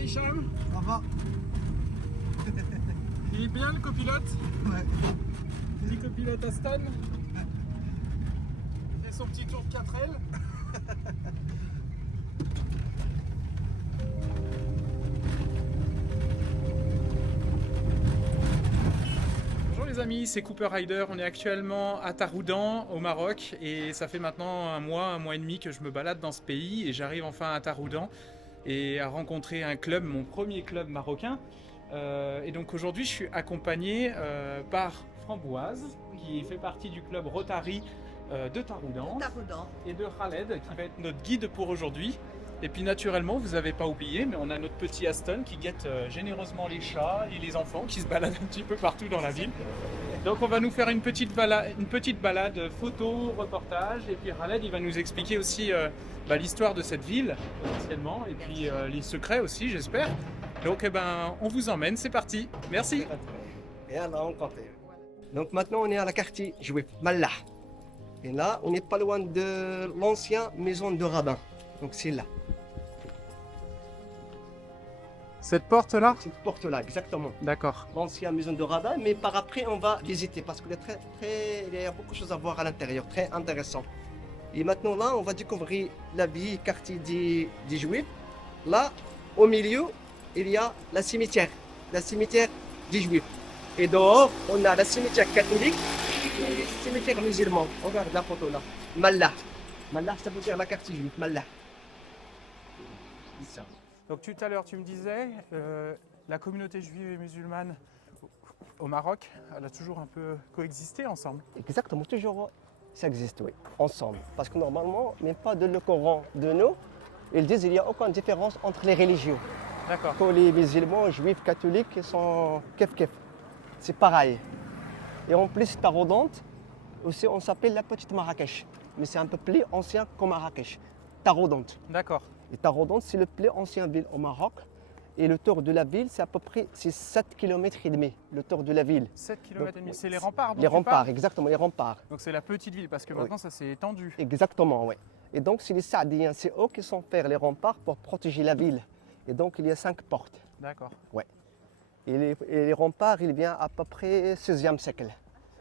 va Hicham? Ça va? Il est bien le copilote? Ouais. Petit copilote Aston. Il fait son petit tour de 4L. Bonjour les amis, c'est Cooper Rider. On est actuellement à Taroudan au Maroc et ça fait maintenant un mois et demi que je me balade dans ce pays et j'arrive enfin à Taroudan et à rencontrer un club, mon premier club marocain. Et donc aujourd'hui je suis accompagné par Framboise qui fait partie du club Rotary de Taroudan et de Khaled qui va être notre guide pour aujourd'hui. Et puis naturellement, vous n'avez pas oublié, mais on a notre petit Aston qui guette généreusement les chats et les enfants qui se baladent un petit peu partout dans la ville. Donc on va nous faire une petite balade photo, reportage, et puis Khaled il va nous expliquer aussi l'histoire de cette ville potentiellement, et puis les secrets aussi j'espère. Donc on vous emmène, c'est parti, merci. Et là, on compte. Donc maintenant, on est à la quartier juif, Mallah. Et là, on n'est pas loin de l'ancienne maison de rabbin. Donc c'est là. Cette porte là? Cette porte-là, exactement. D'accord. L'ancienne maison de rabbin, mais par après, on va visiter parce qu'il y a beaucoup de choses à voir à l'intérieur, très intéressant. Et maintenant, là, on va découvrir la vie, quartier des Juifs. Là, au milieu, il y a la cimetière des Juifs. Et dehors, on a la cimetière catholique et le cimetière musulman. Regarde la photo là. Mallah. Mallah, ça veut dire la quartier juif. Mallah. C'est ça. Donc tout à l'heure tu me disais, la communauté juive et musulmane au Maroc, elle a toujours un peu coexisté ensemble. Exactement, toujours ça existe, oui, ensemble. Parce que normalement, même pas de le Coran de nous, ils disent qu'il n'y a aucune différence entre les religions. D'accord. Que les musulmans, juifs, catholiques ils sont kef-kef. C'est pareil. Et en plus, Taroudante, aussi on s'appelle la petite Marrakech. Mais c'est un peu plus ancien que Marrakech. Taroudante. D'accord. Et Taroudante, c'est le plus ancien ville au Maroc. Et le tour de la ville, c'est à peu près 7 km et demi, le tour de la ville. 7 km et demi, c'est les remparts dont Les tu remparts, parles? exactement, les remparts. Donc c'est la petite ville, parce que maintenant ça s'est étendu. Exactement, oui. Et donc, c'est les Saadiens, c'est eux qui sont faire les remparts pour protéger la ville. Et donc, il y a 5 portes. D'accord. Ouais. Et les remparts, ils viennent à peu près 16e siècle.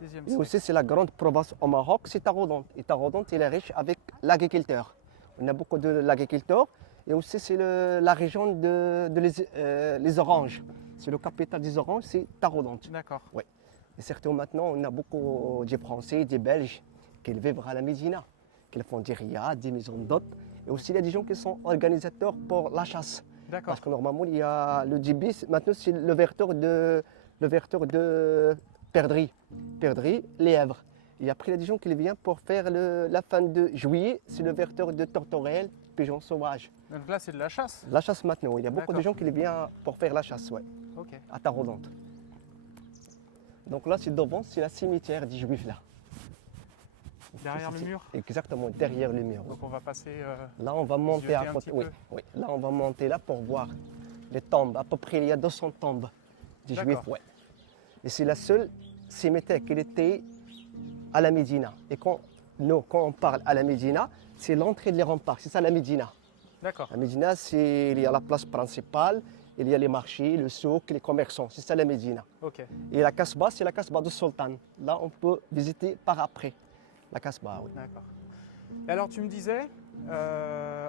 16e Et siècle. aussi, c'est la grande province au Maroc, c'est Taroudante. Et Taroudante, il est riche avec l'agriculteur. On a beaucoup de l'agriculteur. Et aussi, c'est la région les oranges. C'est le capital des oranges, c'est Taroudante. D'accord. Ouais. Et surtout maintenant, on a beaucoup de Français, des Belges qui vivent à la Médina, qui font des riads, des maisons d'hôtes. Et aussi, il y a des gens qui sont organisateurs pour la chasse. D'accord. Parce que normalement, il y a le débit, maintenant c'est le verteur de perdrix, lièvre. Et après, il y a des gens qui viennent pour faire la fin de juillet, c'est le verteur de tourterelles, pigeons sauvages. Donc là c'est de la chasse. La chasse maintenant, il y a beaucoup de D'accord. gens qui viennent pour faire la chasse, ouais, Ok. à Taroudante. Donc là, c'est devant, c'est la cimetière des Juifs là. Derrière le mur. Exactement, derrière le mur. Donc on va passer. Là, on va monter à un côté. petit Oui, peu. oui. Là, on va monter là pour voir les tombes. À peu près, il y a 200 tombes des D'accord. Juifs. Ouais. Et c'est la seule cimetière qui était à la Médina. Et quand on parle à la Médina, c'est l'entrée des remparts. C'est ça la Médina. D'accord. La Médina, il y a la place principale, il y a les marchés, le souk, les commerçants. C'est ça la Médina. Ok. Et la Casbah, c'est la Casbah du Sultan. Là, on peut visiter par après. La Casbah, oui. D'accord. Et alors tu me disais,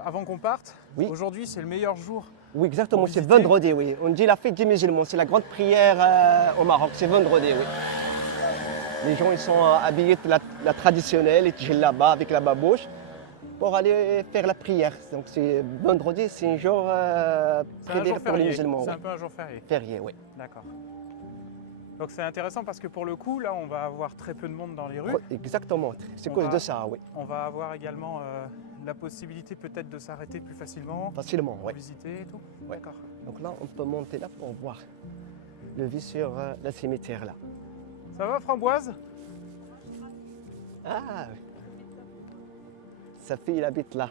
avant qu'on parte, Oui. aujourd'hui c'est le meilleur jour. Oui, exactement, Pour c'est visiter. vendredi, oui. On dit la fête des musulmans, c'est la grande prière au Maroc, c'est vendredi, oui. Les gens, ils sont habillés de la traditionnelle, les djellaba avec la babouche, pour aller faire la prière. Donc c'est vendredi, c'est un jour C'est un jour préféré pour les férié. musulmans. C'est Oui. un peu un jour férié. Férié, oui. D'accord. Donc c'est intéressant parce que pour le coup, là on va avoir très peu de monde dans les rues. Exactement, c'est On cause va- de ça, oui. On va avoir également la possibilité peut-être de s'arrêter plus facilement, Facilement, pour oui. visiter et tout. Ouais. D'accord. Donc là, on peut monter là pour voir le vue sur la cimetière là. Ça va Framboise? Ah oui. Sa fille, elle habite là.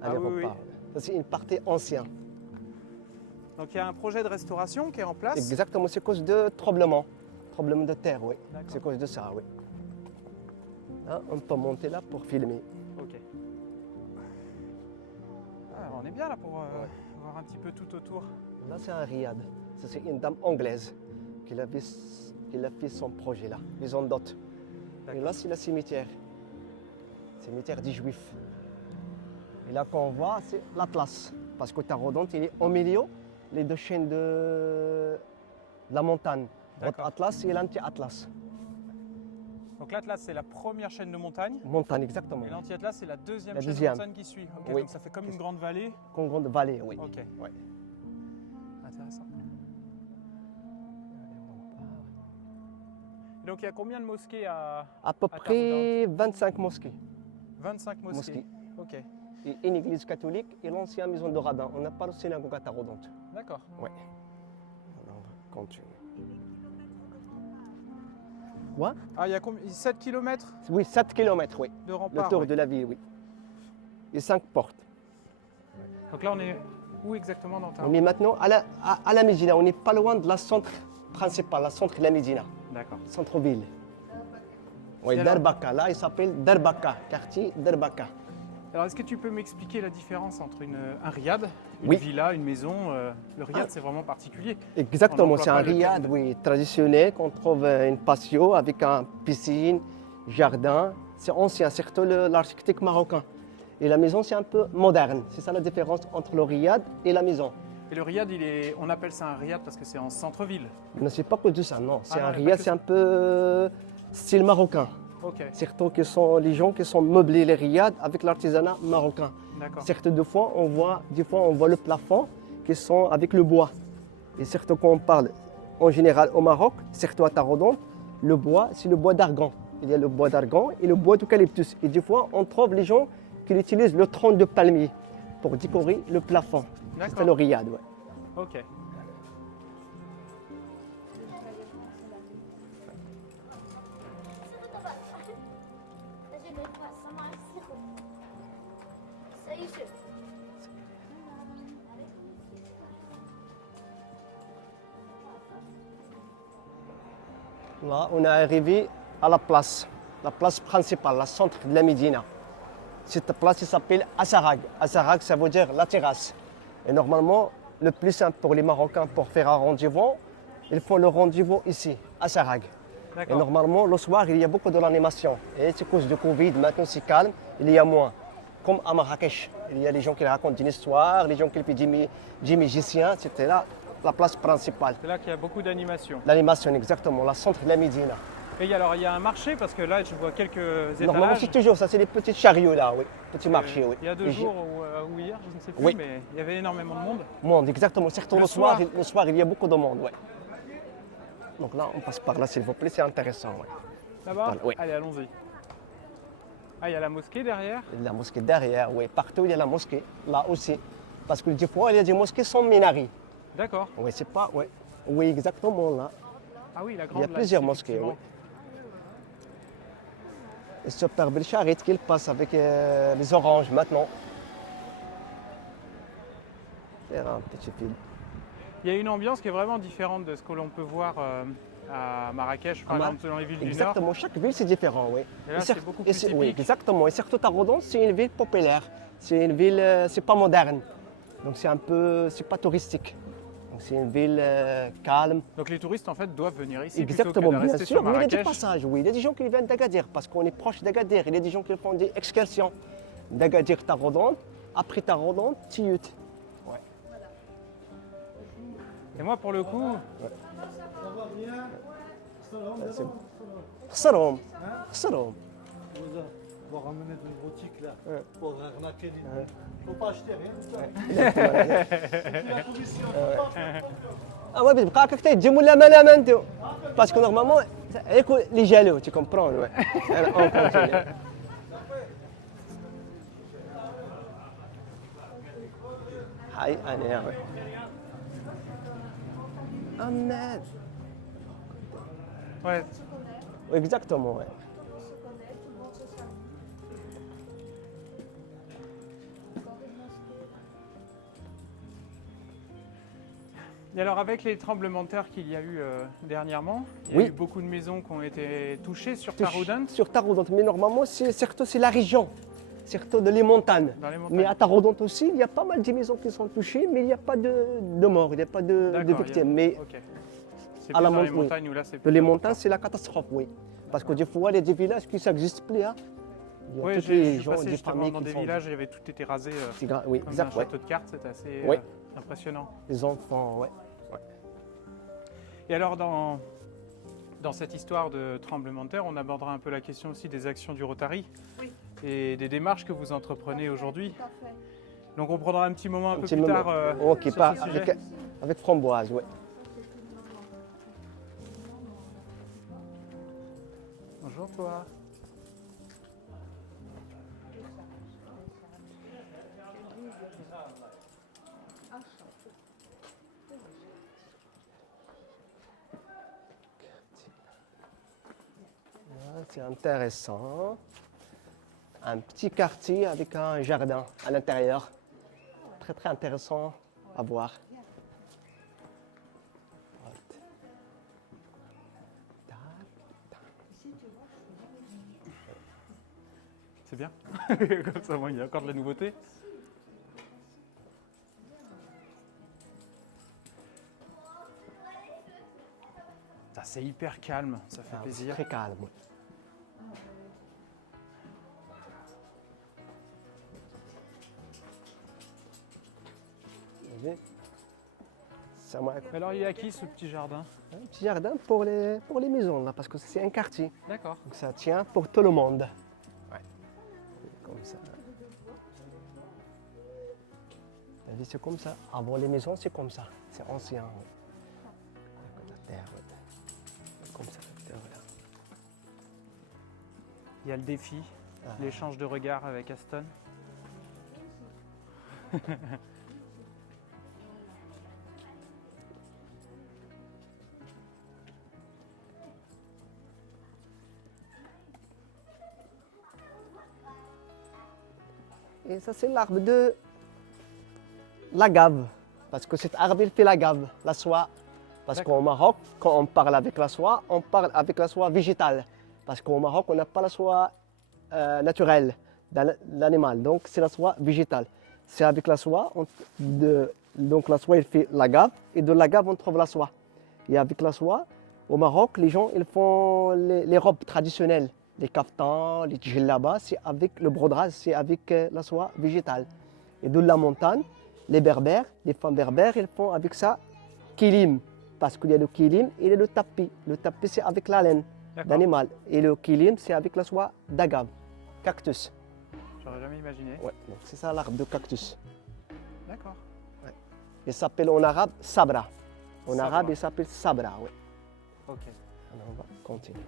Ah les oui, oui. remparts. Ça, c'est une partie ancienne. Donc il y a un projet de restauration qui est en place. Exactement, c'est cause de tremblement de terre, oui. D'accord. C'est cause de ça, oui. Là, on peut monter là pour filmer. Ok. Ah, on est bien là pour On va voir un petit peu tout autour. Là, c'est un riad. Ça, c'est une dame anglaise qui a fait son projet là, maison d'hôte. Et là, c'est le cimetière. Cimetière des Juifs. Et là, qu'on voit, c'est l'Atlas. Parce que Tarodonte, il est au milieu, les deux chaînes de la montagne. Votre D'accord. Atlas et l'anti-Atlas. Donc l'Atlas, c'est la première chaîne de montagne. Montagne, exactement. Et l'anti-Atlas, c'est la deuxième La chaîne deuxième. de montagne qui suit. Ok, Oui. donc ça fait comme une grande vallée. Une grande vallée, oui. Ok, Ouais. intéressant. Et donc il y a combien de mosquées À peu près 25 mosquées. 25 mosquées. Ok, Et une église catholique et l'ancienne maison de rabbin. On n'a pas de synagogue à Tarodonte. d'accord. Ouais. Alors, on va continuer. Quoi? Ah, il y a 7 km Oui, 7 km, oui. de Le rempart. tour ouais. de la ville, oui. Et 5 portes. Donc là, on est où exactement dans ta... On est maintenant à la Médina. On n'est pas loin de la centre principale, la centre de la Médina, D'accord. centre-ville. Oui, Et alors- Darbaka. Là, il s'appelle Darbaka, quartier Darbaka. Alors, est-ce que tu peux m'expliquer la différence entre un riad, une Oui. villa, une maison Le riad, c'est vraiment particulier. On Exactement, n'emploie c'est pas un le riad, terme. oui, traditionnel, qu'on trouve une patio avec une piscine, jardin. C'est ancien, surtout l'architecte marocain. Et la maison, c'est un peu moderne. C'est ça la différence entre le riad et la maison. Et le riad, on appelle ça un riad parce que c'est en centre-ville. Mais c'est pas que de ça, non. C'est non, un il y a pas riad, que c'est ça. un peu style marocain. Ok, Surtout que sont les gens qui sont meublés les riads avec l'artisanat marocain. d'accord. Certes, des fois, on voit le plafond qui sont avec le bois. Et surtout quand on parle en général au Maroc, surtout à Tarodonte, le bois, c'est le bois d'argan. Il y a le bois d'argan et le bois d'eucalyptus. Et des fois, on trouve les gens qui utilisent le tronc de palmier pour décorer le plafond. C'est D'accord. le riad, ouais. Ok. Là, on est arrivé à la place principale, la centre de la Médina. Cette place elle s'appelle Assarag. Assarag, ça veut dire la terrasse. Et normalement, le plus simple pour les Marocains pour faire un rendez-vous, ils font le rendez-vous ici, à Assarag. Et D'accord. normalement, le soir, il y a beaucoup de l'animation. Et c'est à cause de Covid, maintenant c'est calme, il y a moins. Comme à Marrakech, il y a les gens qui racontent une histoire, les gens qui font des magiciens, c'était là la place principale. C'est là qu'il y a beaucoup d'animation. L'animation, exactement, la centre de la Médina. Et alors, il y a un marché parce que là, je vois quelques Normalement, étalages. c'est toujours ça, c'est les petits chariots là, oui. Petits marchés, oui. Il y a 2 Les jours ou hier, je ne sais plus, Oui. mais il y avait énormément de monde. Monde, exactement. Surtout Le le soir, soir. le soir, il y a beaucoup de monde, ouais. Donc là, on passe par là, s'il vous plaît, c'est intéressant, ouais. Là-bas Voilà, oui. Allez, allons-y. Ah, il y a la mosquée derrière. Il y a la mosquée derrière, oui. Partout, il y a la mosquée, là aussi. Parce que des fois, il y a des mosquées sans minaret. D'accord. Oui, c'est pas, ouais. Oui, exactement, là. Ah oui, la Il grande y a là, plusieurs ici, mosquées, oui. effectivement. Et super belle charrette qu'il passe avec les oranges maintenant. Faire un petit film. Il y a une ambiance qui est vraiment différente de ce que l'on peut voir à Marrakech, par À Mar- exemple dans les villes du Nord. Exactement, chaque ville c'est différent, oui. Et là, Et c'est certes- beaucoup et plus Oui, typique. exactement. Et surtout Tarodonte, c'est une ville populaire. C'est une ville, c'est pas moderne. Donc c'est un peu, c'est pas touristique. Donc c'est une ville calme. Donc les touristes en fait doivent venir ici plutôt que Exactement, de bien rester sûr. sur Mais il y a des Marrakech. passages, oui. Il y a des gens qui viennent d'Agadir parce qu'on est proche d'Agadir. Il y a des gens qui font des excursions d'Agadir Tarodonte. Après Tarodonte, Tiyut. Et moi pour le coup, Salam. Salam. On va ramener de l'érotique là Ouais. pour arnaquer les gens. Faut pas acheter rien de ça. C'est la commission. Faut pas faire Ah ouais, بتبقى كتير تجيبوا لها ملامة انتو باسكو نورمالمون هيك لي جالو تي كومبرون وي اون كونتينيو هاي انا يا وي اماد ouais, اكزاكتومون وي Et alors avec les tremblements de terre qu'il y a eu dernièrement, il y a Oui. eu beaucoup de maisons qui ont été touchées sur Touche Taroudant. sur Taroudant mais normalement c'est surtout c'est la région surtout dans les montagnes. Dans les montagnes. Mais à Taroudant aussi, il y a pas mal de maisons qui sont touchées, mais il n'y a pas de morts, il n'y a pas de D'accord, il y a- victimes. Mais Ok. C'est à plus la dans les montagne, montagnes où là c'est dans plus les important. montagnes, c'est la catastrophe, oui. Parce que des fois, il y a des villages qui n'existent plus. Hein. Il y a Oui, tous je les suis gens, passé des justement familles dans qui des sont... villages, il y avait tout été rasé Oui, comme un exact, ouais. château de cartes, c'était assez Oui. impressionnant. Les enfants, ouais. Et alors dans cette histoire de tremblement de terre, on abordera un peu la question aussi des actions du Rotary Oui. et des démarches que vous entreprenez aujourd'hui. Tout à fait. Donc on prendra un petit moment un peu petit plus moment. tard Ok, sur pas ce sujet. avec Framboise, ouais. Bonjour toi. Ah, c'est intéressant. Un petit quartier avec un jardin à l'intérieur. Très très intéressant à voir. C'est bien. Comme ça, moi, il y a encore de la nouveauté. Ça, c'est hyper calme, ça fait Ah, c'est plaisir. très calme. Vous voyez. Ça m'a- Mais alors, il est à qui ce petit jardin? Un petit jardin pour les maisons, là, parce que c'est un quartier. D'accord. Donc ça tient pour tout le monde. Ouais. Comme ça. T'as vu, c'est comme ça. Avant les maisons, c'est comme ça. C'est ancien. Ouais. La terre, ouais. Comme ça, la terre, voilà. Il y a le défi, Ah. l'échange de regards avec Aston. Et ça, c'est l'arbre de l'agave. Parce que cet arbre, il fait l'agave, la soie. Parce D'accord. qu'au Maroc, quand on parle avec la soie, on parle avec la soie végétale. Parce qu'au Maroc, on n'a pas la soie naturelle de l'animal. Donc, c'est la soie végétale. C'est avec la soie, donc la soie, il fait l'agave. Et de l'agave, on trouve la soie. Et avec la soie, au Maroc, les gens, ils font les robes traditionnelles. Les kaftans, les djellabas, c'est avec le brodage, c'est avec la soie végétale. Et de la montagne, les berbères, les femmes berbères, ils font avec ça kilim. Parce qu'il y a le kilim et le tapis. Le tapis, c'est avec la laine D'accord. d'animal. Et le kilim, c'est avec la soie d'agave, cactus. J'aurais jamais imaginé. Ouais, donc c'est ça l'arbre de cactus. D'accord. Il s'appelle en arabe sabra. En Sabra. arabe, il s'appelle sabra, oui. Ok. Alors, on va continuer.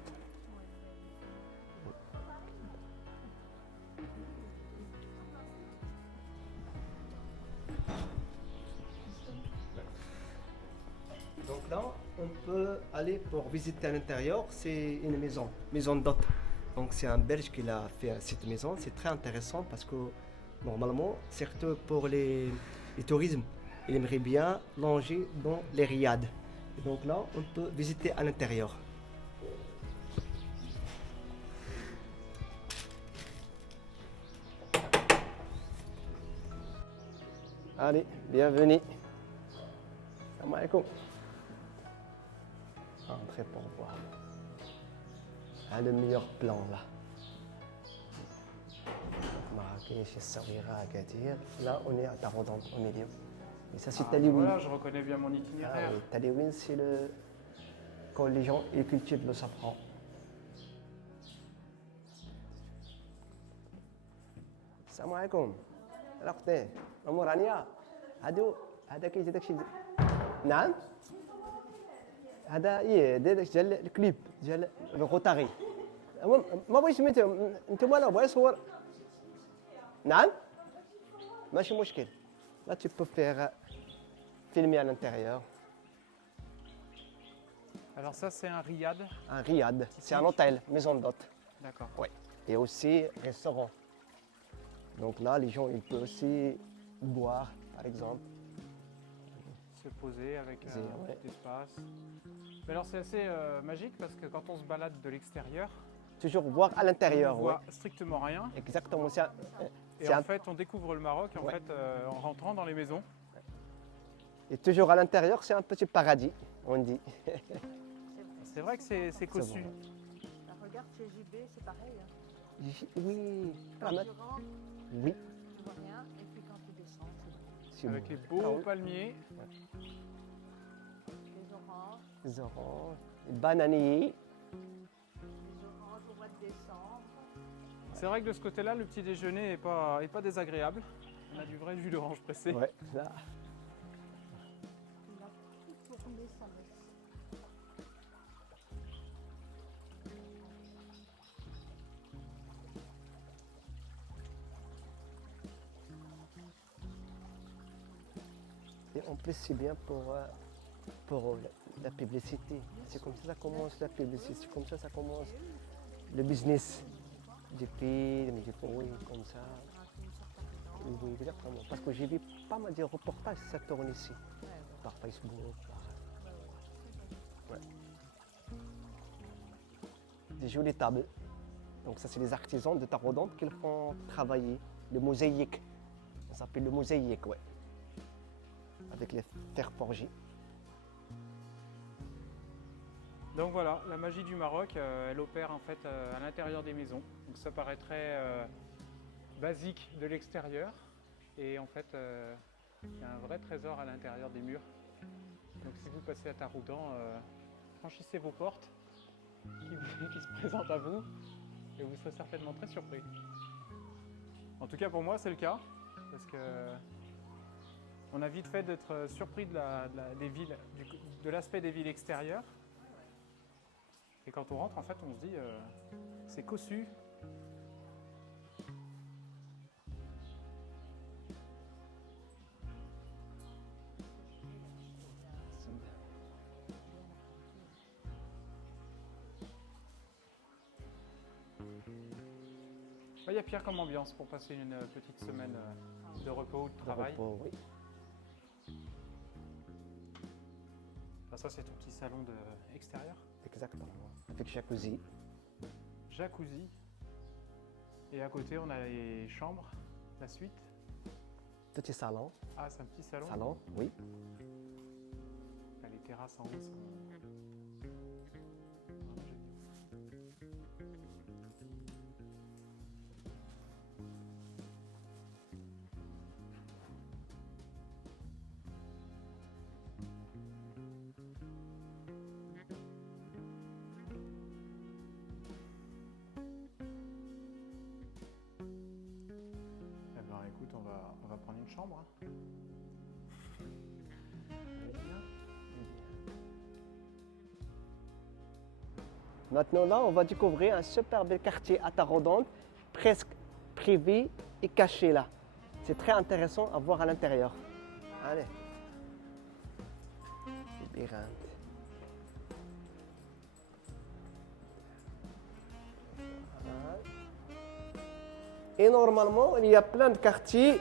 Donc là, on peut aller pour visiter à l'intérieur. C'est une maison d'hôte. Donc c'est un Belge qui l'a fait cette maison. C'est très intéressant parce que normalement, surtout pour les tourismes, il aimerait bien longer dans les riads. Et donc là, on peut visiter à l'intérieur. Allez, bienvenue. Salam alaikum. Entrez pour voir. Ah, le meilleur plan là. Marrakech, Essaouira, Agadir. Là, on est à Taroudant au milieu. Et ça, c'est Taliwin. Voilà, je reconnais bien mon Ah itinéraire. oui, Taliwin, c'est le. Quand les gens ils cultivent le safran. Salam alaikum. الأختين أمور رانيا هذا كيجي داكشي نعم هذا ديال الكليب ديال الغوتاري ما بغيتش سميتو انتما لا بغا يصور نعم ماشي مشكل لا tu peux faire filmer à l'intérieur Alors ça, c'est un riad. un riad c'est un hôtel maison d'hôte D'accord. et aussi restaurant. Donc là, les gens, ils peuvent aussi boire, par exemple. Se poser avec un Ouais. petit espace. Mais alors c'est assez magique parce que quand on se balade de l'extérieur, toujours voir à l'intérieur. On Ouais. voit strictement rien. Exactement. Et C'est en un- fait, on découvre le Maroc Ouais. en rentrant dans les maisons. Et toujours à l'intérieur, c'est un petit paradis, on dit. C'est vrai que c'est cossu. vrai. Bah, regarde chez JB, c'est pareil. Hein. Oui. Quand Ah, tu rentres, oui. tu vois rien, et puis quand tu descends, c'est C'est Avec bon. les beaux Ah oui. palmiers. les oranges. Les oranges, les bananiers. Les oranges au mois de décembre. C'est vrai que de ce côté-là, le petit déjeuner n'est pas désagréable. On a du vrai jus d'orange pressé. Ouais, là. Il a tout tourné sa messe. Et en plus, c'est bien pour la publicité. C'est comme ça que commence la publicité. C'est comme ça que ça commence le business du film, du oui, comme ça. Oui, oui, exactement. Parce que j'ai vu pas mal de reportages ça tourne ici. Par Facebook. Ouais. Des jolies tables. Donc ça, c'est les artisans de Taroudant qui le font travailler. Le mosaïque. Ça s'appelle le mosaïque, ouais. Avec les fers forgés. Donc voilà, la magie du Maroc, elle opère en fait à l'intérieur des maisons. Donc ça paraîtrait basique de l'extérieur. Et en fait, il y a un vrai trésor à l'intérieur des murs. Donc si vous passez à Taroudant, franchissez vos portes qui se présentent à vous et vous serez certainement très surpris. En tout cas pour moi c'est le cas parce que on a vite fait d'être surpris des villes, de l'aspect des villes extérieures. Et quand on rentre en fait on se dit c'est cossu. Il y a pire comme ambiance pour passer une petite semaine de repos ou de travail. Repos, oui. Ah, ça c'est ton petit salon extérieur. Exactement. Avec jacuzzi. Jacuzzi. Et à côté on a les chambres, la suite. Petit salon. Ah c'est un petit salon. Salon, oui. Ah, les terrasses en haut sont vraiment géniales. Eh ben écoute, on va prendre une chambre. Hein. Maintenant là, on va découvrir un super bel quartier à Taroudant, presque privé et caché là. C'est très intéressant à voir à l'intérieur. Allez. Labyrinthe. Voilà. Et normalement, il y a plein de quartiers.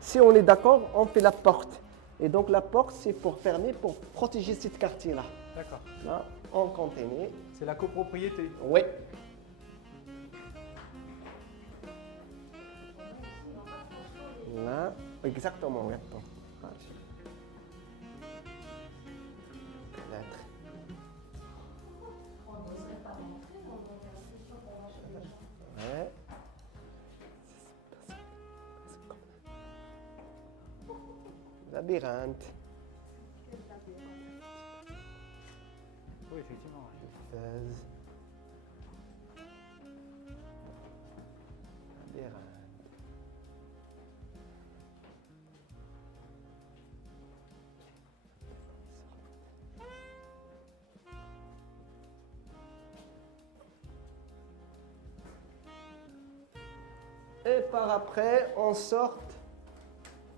Si on est d'accord, on fait la porte. Et donc la porte, c'est pour fermer, pour protéger ce quartier-là. D'accord. Là, on continue. C'est la copropriété. Oui. Là, exactement, exactement. Ah, Peut-être. Ouais. Labyrinthe. Oui, effectivement. Ouais. Fez. Labyrinthe. Et par après, on sort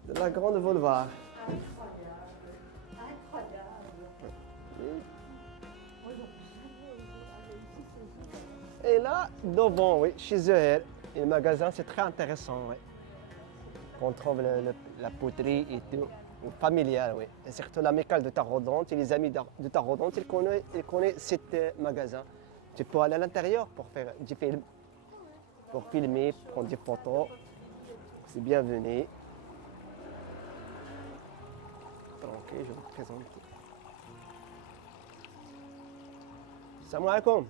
de la grande boulevard. Incroyable. Et là, devant, oui, chez Zahir, le magasin, c'est très intéressant, oui. On trouve la poterie et tout, familial, oui. Et surtout l'amicale de Taroudant et les amis de Taroudant, ils connaissent ce magasin. Tu peux aller à l'intérieur pour faire du film, pour filmer, prendre des photos. C'est bienvenu. Ok, je vous présente. Salam alaikum.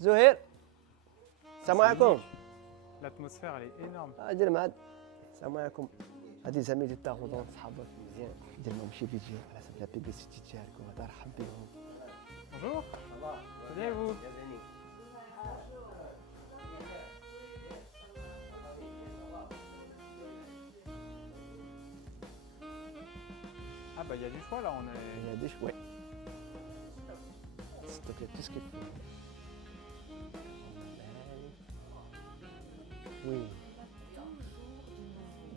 Zouhir. Salam alaikum. L'atmosphère, elle est énorme. دير معاد السلام عليكم. هادي زميل ديال التاغودون صحابك مزيان دير لهم شي فيديو على حسب لا بيبليسيتي ديالك وهذا رحب بهم. Bonjour. C'est bien et vous? Ah bah il y a du choix là, on est... Il y a des chouettes. S'il te plaît, tout ce qu'il faut. Oui.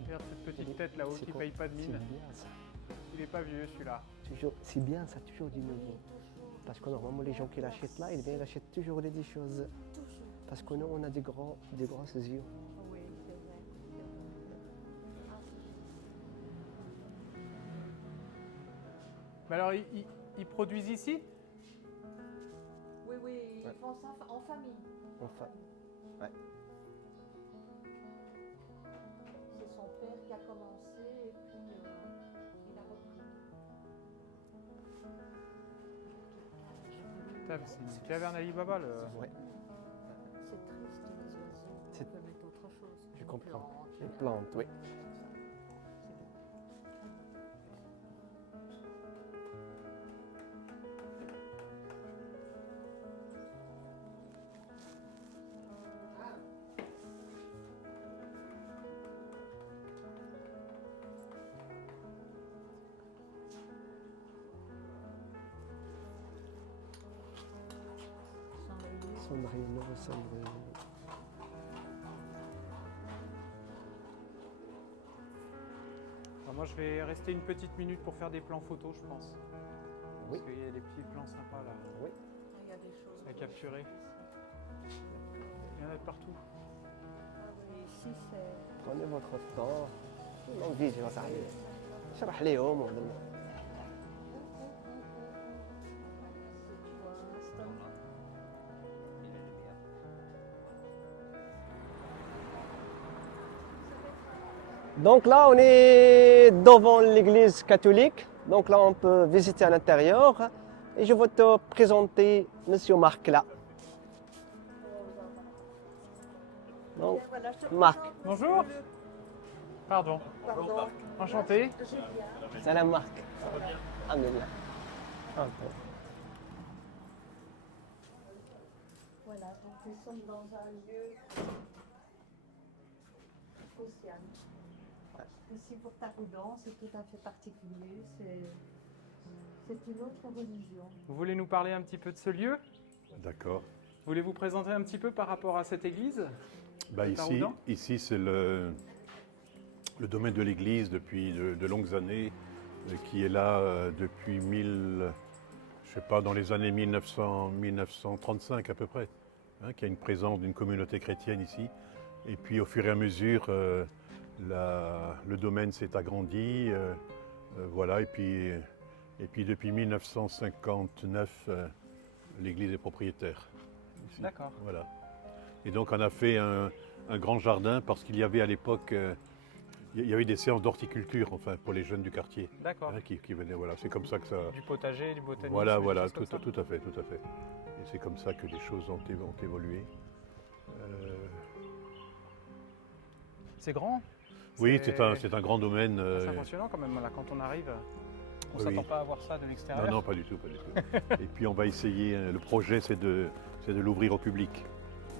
Regarde cette petite tête là-haut qui paye pas de C'est mine. bien ça. Il est pas vieux celui-là. Toujours, c'est bien ça, toujours du nouveau. Parce que normalement les gens qui l'achètent là, ils achètent toujours des choses. Parce que nous on a des grosses yeux. Oui, c'est vrai. Mais alors ils produisent ici? Oui, oui, ils Ouais. font ça en famille. Enfin, ouais. C'est son père qui a commencé et puis il a repris. Putain, mais c'est une caverne Alibaba le... Ouais, C'est triste, les oiseaux. C'est- On peut mettre autre chose. je comprends. Plantes, Les plantes, oui. Cendrillon, cendrillon. Alors moi je vais rester une petite minute pour faire des plans photos je pense. Oui. Parce qu'il y a des petits plans sympas là Oui. Il y a des choses à capturer. Il y en a de partout. Ah oui, ici c'est... Prenez votre temps. L'envie, je vais s'arrêter. شرح ليهم وهذا Donc là, on est devant l'église catholique. Donc là, on peut visiter à l'intérieur. Et je vais te présenter Monsieur Marc là. Donc, Voilà, je te Marc. présente. Bonjour. Pardon. Pardon. Enchanté. Salam Marc. Alhamdulillah. Voilà, donc nous sommes dans un lieu spécial. Ici pour Taroudan, c'est tout à fait particulier, c'est une autre religion. Vous voulez nous parler un petit peu de ce lieu? D'accord. Voulez vous présenter un petit peu par rapport à cette église? Bah, ici, Taroudan ici c'est le domaine de l'église depuis de longues années, qui est là depuis je sais pas, dans les années 1935 à peu près, hein, qui a une présence d'une communauté chrétienne ici. Et puis au fur et à mesure, le domaine s'est agrandi, voilà. Et puis depuis 1959, l'église est propriétaire. Ici. D'accord. Voilà. Et donc on a fait un grand jardin parce qu'il y avait à l'époque, il y avait des séances d'horticulture, enfin pour les jeunes du quartier, D'accord. hein, qui venaient. Voilà, c'est comme ça que ça. Du potager, du botanisme. Voilà, des voilà, choses comme tout ça. à fait, tout à fait. Et c'est comme ça que les choses ont évolué. C'est grand. Oui, c'est un grand domaine. C'est impressionnant quand même là quand on arrive. On Oui. s'attend pas à voir ça de l'extérieur. Non, non, pas du tout, pas du tout. Et puis on va essayer. Le projet, c'est de l'ouvrir au public.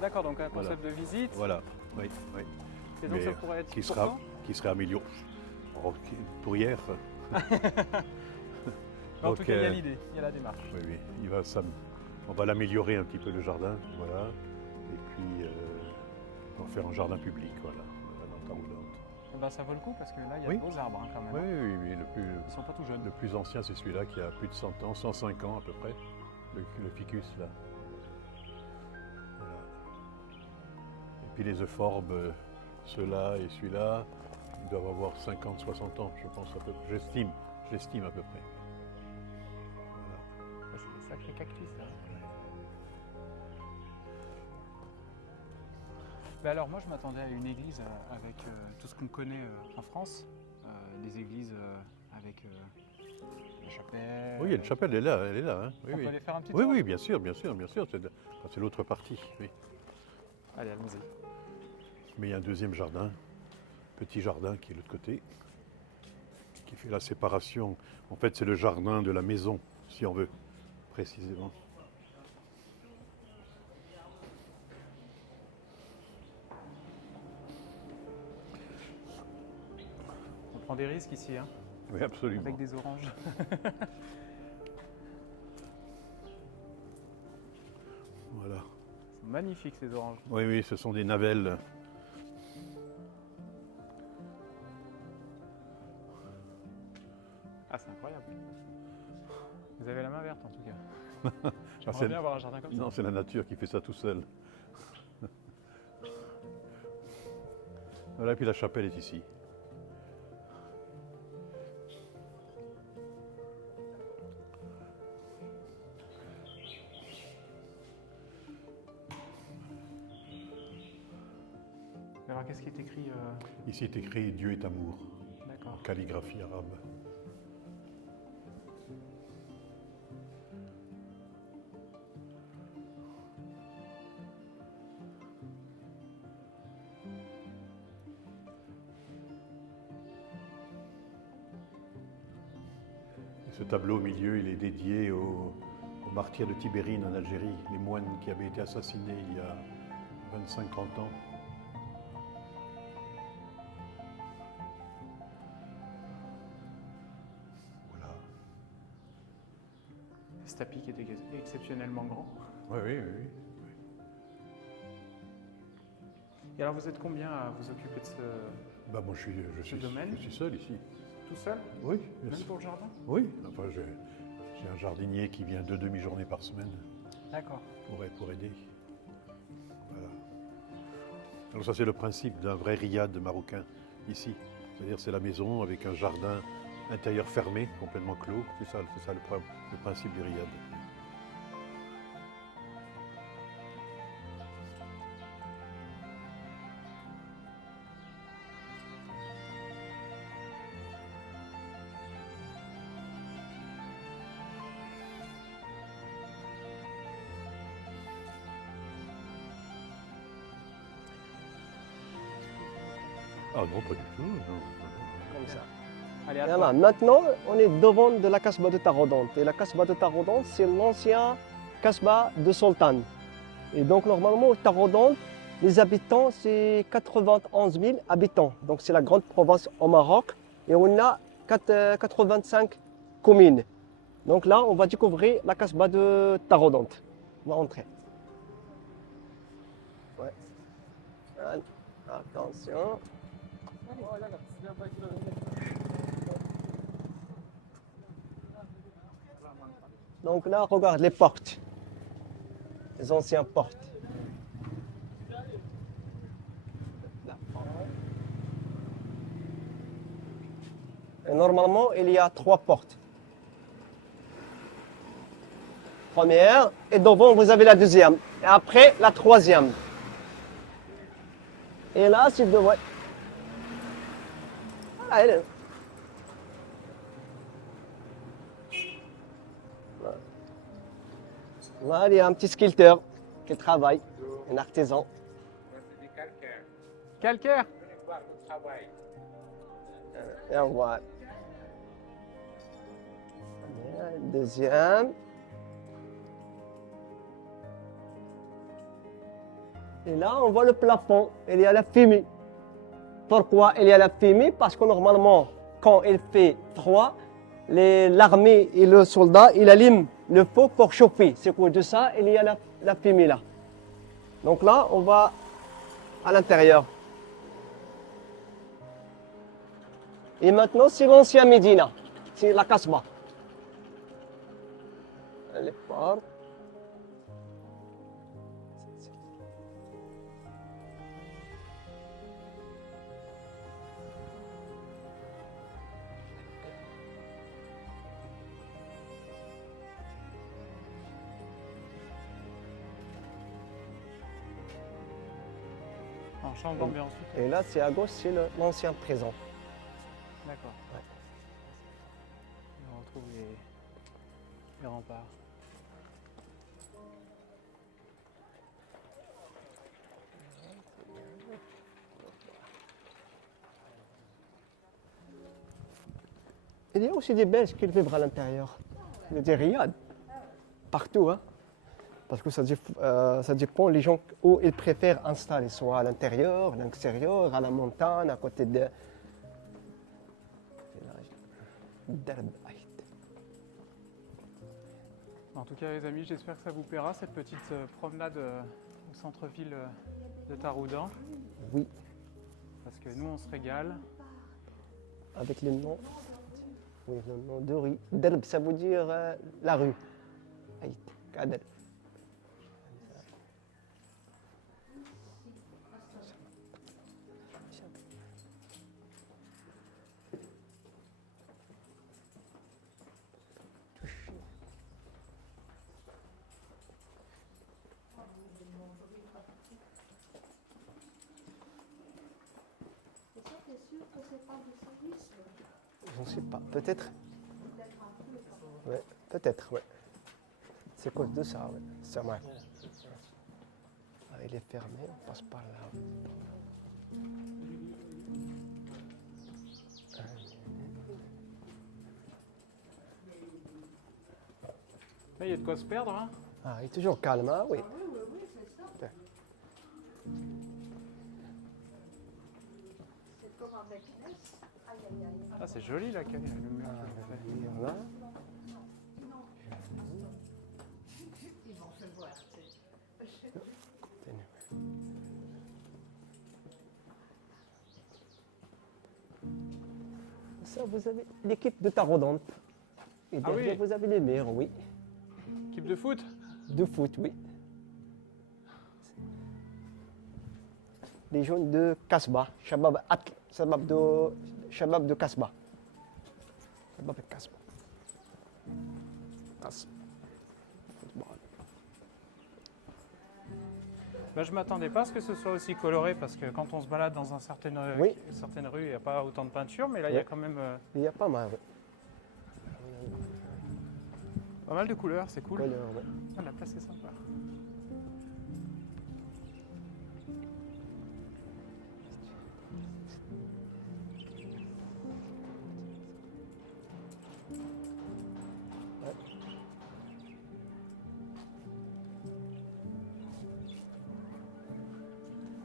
D'accord, donc un Voilà. concept de visite. Voilà. Oui, oui. Et donc Mais ça pourrait être qui pour sera, quand qui serait amélioré. Oh, pour hier. Mais en Donc, tout cas, il y a l'idée, il y a la démarche. Oui, oui. On va l'améliorer un petit peu le jardin, voilà. Et puis on va faire un jardin public, voilà. Dans Taroudan. Eh ben, ça vaut le coup parce que là, il y a Oui. de beaux arbres hein, quand même. Oui, oui, oui. Ils sont pas tout jeunes. Le plus ancien, c'est celui-là qui a plus de 100 ans, 105 ans à peu près. Le ficus, là. Voilà. Et puis les euphorbes, ceux-là et celui-là, ils doivent avoir 50, 60 ans, je pense à peu près. J'estime à peu près. Voilà. C'est des sacrés cactus. Bah alors moi je m'attendais à une église avec tout ce qu'on connaît en France, des églises avec la chapelle. Oui, il y a une chapelle, elle est là. Hein. Oui, On oui. peut aller faire un petit Oui, tour. oui, bien sûr, bien sûr, bien sûr. C'est l'autre partie. Oui. Allez, allons-y. Mais il y a un deuxième jardin, petit jardin qui est de l'autre côté, qui fait la séparation. En fait, c'est le jardin de la maison, si on veut, précisément. On prend des risques ici, hein, Oui, absolument. avec des oranges. Voilà. C'est magnifique ces oranges. Oui, oui, ce sont des navelles. Ah, c'est incroyable. Vous avez la main verte en tout cas. Ah, J'aimerais c'est- bien avoir un jardin comme ça. Non, c'est la nature qui fait ça tout seul. Voilà, et puis la chapelle est ici. Alors qu'est-ce qui est écrit Ici est écrit Dieu est amour, D'accord. calligraphie arabe. Et ce tableau au milieu, il est dédié aux martyrs de Tibérine en Algérie, les moines qui avaient été assassinés il y a 25-30 ans. Voilà. Ce tapis qui était exceptionnellement grand. Oui, oui, oui. Et alors vous êtes combien à vous occuper de ce... Bah, moi, domaine je suis seul ici. tout seul? Oui, bien Même sûr. pour le jardin? Oui, enfin, j'ai un jardinier qui vient 2 demi-journées par semaine D'accord. pour aider. Voilà. Alors ça, c'est le principe d'un vrai riad marocain ici. C'est-à-dire c'est la maison avec un jardin intérieur fermé, complètement clos. C'est ça le principe du riad. Ah non, pas du tout. Non. Comme ça. Allez, à Voilà, toi. maintenant, on est devant de la Casbah de Tarodante. Et la Casbah de Tarodante, c'est l'ancien Casbah de Sultan. Et donc, normalement, Tarodante, les habitants, c'est 91 000 habitants. Donc, c'est la grande province au Maroc. Et on a 85 communes. Donc là, on va découvrir la Casbah de Tarodante. On va entrer. Ouais. Allez, attention. Donc là, regarde les portes. Les anciennes portes. Et normalement, il y a 3 portes. Première, et devant, vous avez la deuxième. Et après, la troisième. Et là, c'est de... Ouais. Voilà, elle est- Là, il y a un petit sculpteur qui travaille, un artisan. Calcaire. Et on voit. Deuxième. Et là, on voit le plafond. Il y a la fumée. Pourquoi il y a la fumée? Parce que normalement, quand il fait froid, l'armée et le soldat, il allume le feu pour chauffer. C'est pour de ça, il y a la fumée là. Donc là, on va à l'intérieur. Et maintenant, c'est l'ancien Médina. C'est la Casbah. Elle est forte. En chambre d'ambiance. Et là, c'est à gauche, c'est l'ancien présent. D'accord. Ouais. On retrouve les remparts. Il y a aussi des Belges qui vivent à l'intérieur. Il y a des riades. Partout, hein. Parce que ça dépend les gens où ils préfèrent installer, soit à l'intérieur, à l'extérieur, à la montagne, à côté de. En tout cas, les amis, j'espère que ça vous plaira, cette petite promenade au centre-ville de Taroudan. Oui, Parce que nous, on se régale. avec le nom. Oui, le nom de rue. Derb, ça veut dire la rue. Aït, Kader. Et ça, t'es sûr que c'est pas du service? Je ne sais pas. Peut-être. Ouais, peut-être, ouais. C'est à cause de ça, ouais. C'est vrai. Ah, il est fermé, on passe par là. Là, il y a de quoi se perdre, hein. Ah, il est toujours calme, hein, oui. Oui, c'est ça. Ouais. C'est comme avec Ness. Aïe, aïe, aïe. Ah, c'est joli, l'accueil, le mur qu'ils ont fait. Il y en a. Ils vont se voir, tu sais. Ça, vous avez l'équipe de Tarodante. Et Ah derrière, oui. vous avez les murs, oui. Équipe de foot? De foot, oui. Les jeunes de Kasbah, Shabab de Kasbah. Shabab de Kasbah. Kasbah. Football. Bah, je m'attendais pas à ce que ce soit aussi coloré, parce que quand on se balade dans certaines rues, il n'y a pas autant de peinture, mais là, il y a Oui. quand même Il y a pas mal, oui. pas mal de couleurs, c'est cool. Couleur, oui. Ah, la place est sympa.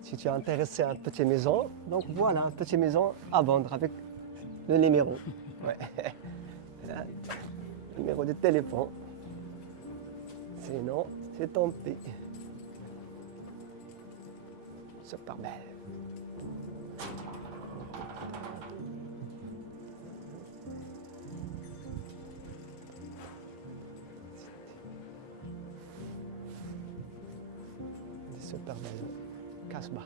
Si tu es intéressé à une petite maison, donc voilà, une petite maison à vendre avec le numéro. Ouais. Là, numéro de téléphone. Sinon, c'est tant pis. Super belle. Super belle. Kasbah.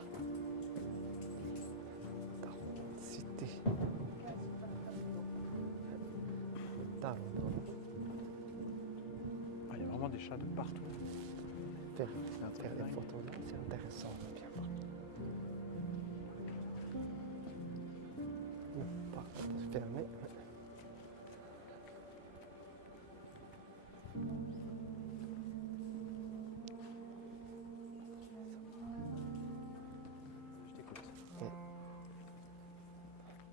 Cité. Tarodant. Ah, il y a vraiment des chats de partout. Faire des photos là, c'est intéressant. Bien voir. Non, par contre, c'est fermé. Je t'écoute.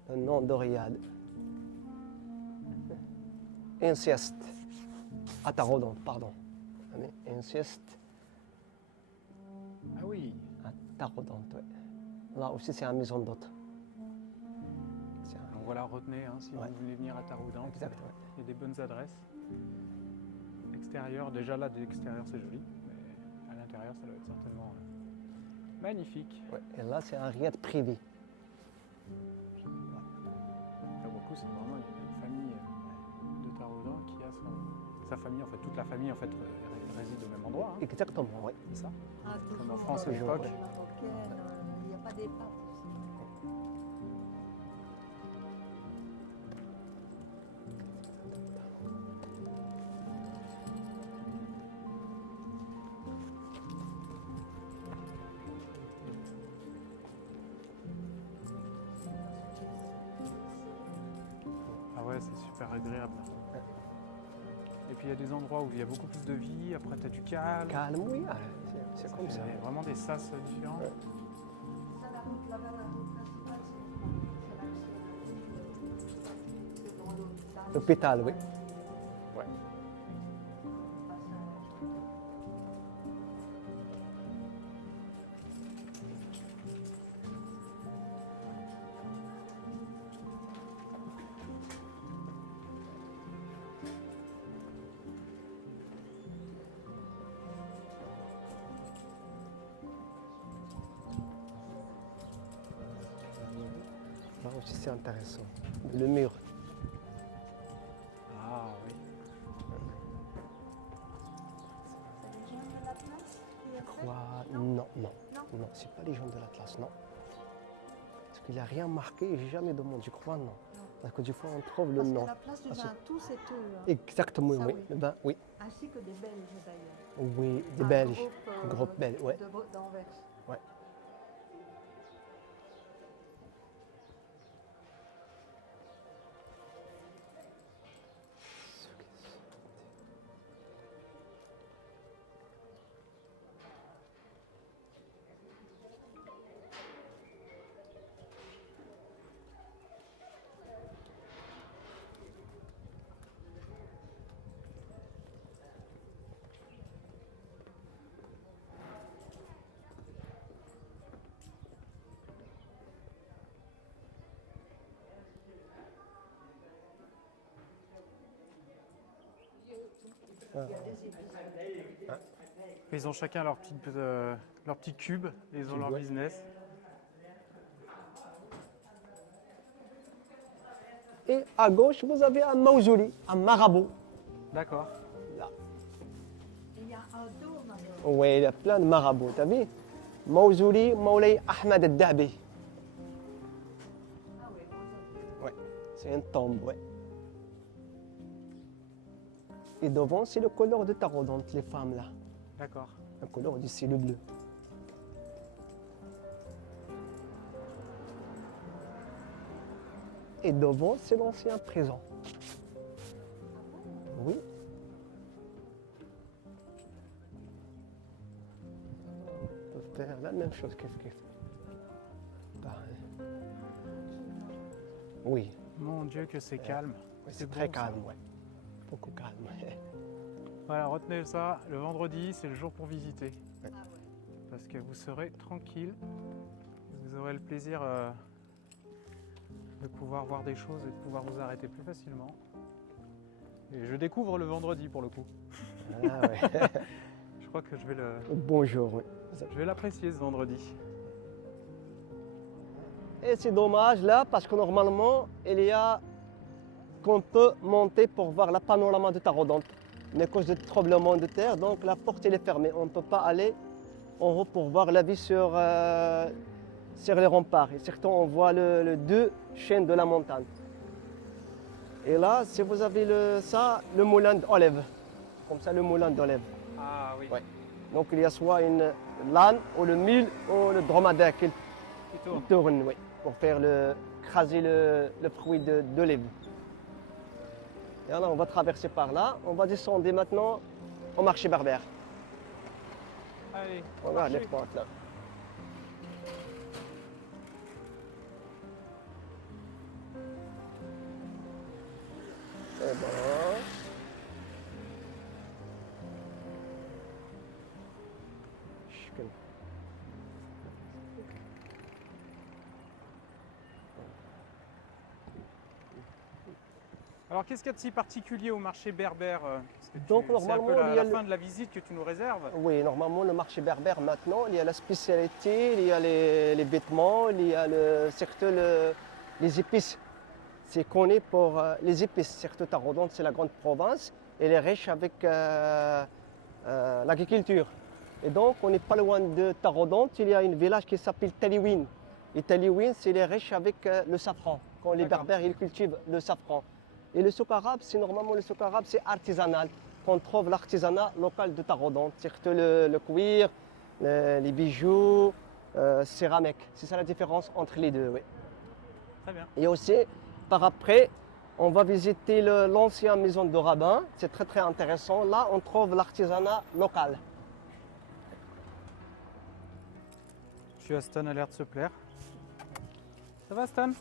Le nom de Riyad. Inceste. À Tarodant, pardon. Inceste Ah oui, à Tarodant, oui. Là aussi, c'est une maison d'hôte. donc voilà, retenez, hein, si Ouais. vous voulez venir à Taroudan, Exact, ouais. il y a des bonnes adresses. Extérieur, déjà là, de l'extérieur, c'est joli, mais à l'intérieur, ça doit être certainement magnifique. Ouais. Et là, c'est un riad privé. Là, beaucoup, c'est vraiment une famille de Taroudan qui a sa famille, en fait, toute la famille, en fait, réside au même endroit, hein, Exactement, oui. c'est ça? Ah, Comme en toujours, France à l'époque. marocaine, il n'y a pas d'épape aussi. c'est super agréable. Et puis il y a des endroits où il y a beaucoup plus de vie, après tu as du calme. Calme, oui, c'est comme ça. C'est vraiment des sas différents. Ouais. Ça, la route, là-bas, la route principale, c'est dans l'hôpital. L'hôpital, oui. Ouais. Là aussi, c'est intéressant. Le mur. Ah oui. C'est les gens de la place qui a fait? Quoi? Non, non, c'est pas les gens de l'Atlas, non. Parce qu'il n'y a rien marqué, j'ai jamais demandé, je crois, non. Parce que des fois, on trouve le Parce nom. que la place du Parce que- vin, tout c'est eux. Hein. Exactement, Ça, oui. oui. Le bain, oui. Ainsi que des Belges d'ailleurs. Oui, des Un Belges. groupe, Groupe belge, ouais. d'Anvers. Ouais. Ils ont chacun leur petit cube, et ils ont leur Ouais. business. Et à gauche, vous avez un mausolée, un marabout. D'accord. Là. Il y a un dôme alors. Oui, il y a plein de marabouts, t'as vu? Mausolée Moulay Ahmed al-Dahbi. Ah oui, Ouais, c'est une tombe, ouais. Et devant, c'est le couleur de tarot dans les femmes là. D'accord. La couleur du ciel bleu. Et devant, c'est l'ancien prison. Oui. On peut faire la même chose qu'est-ce que pareil. Oui, Mon Dieu que c'est calme. c'est bon, très ça. calme, ouais. Beaucoup calme. Voilà, retenez ça, le vendredi, c'est le jour pour visiter. Ah ouais. Parce que vous serez tranquille. Vous aurez le plaisir de pouvoir voir des choses et de pouvoir vous arrêter plus facilement. Et je découvre le vendredi pour le coup. Ah ouais. Je crois que Bonjour, oui. je vais l'apprécier ce vendredi. Et c'est dommage là parce que normalement il y a qu'on peut monter pour voir la panorama de Tarodonte. Mais à cause de tremblement de terre, donc la porte elle est fermée. On ne peut pas aller en haut pour voir la vue sur les remparts. Et surtout on voit le deux chaînes de la montagne. Et là, si vous avez le moulin d'Olève. Comme ça, le moulin d'Olève. Ah oui. Ouais. Donc il y a soit une l'âne ou le mule ou le dromadaire qui tourne, oui, pour faire craser le fruit de l'ève. Et alors on va traverser par là, on va descendre maintenant au marché berbère. Allez, Regarde les marchez. pentes là. C'est bon. Chut. Alors qu'est-ce qu'il y a de si particulier au marché berbère parce que Donc, c'est un peu normalement, il y a la le- fin de la visite que tu nous réserves. Oui, normalement, le marché berbère, maintenant, il y a la spécialité, il y a les vêtements, il y a surtout les épices. C'est connu pour les épices. Surtout Tarodonte, c'est la grande province. Elle est riche avec l'agriculture. Et donc, on n'est pas loin de Tarodonte. Il y a un village qui s'appelle Taliwin. Et Taliwin, c'est les riches avec le safran. Quand les D'accord. berbères, ils cultivent le safran. Et le souk arabe, c'est normalement le souk arabe, c'est artisanal. On trouve l'artisanat local de Tarodonte, surtout le cuir, les bijoux, céramique. C'est ça la différence entre les deux, oui. Très bien. Et aussi, par après, On va visiter l'ancienne maison de rabbin. C'est très très intéressant. Là, on trouve l'artisanat local. Je suis à Stan, a l'air de se plaire. Ça va Stan?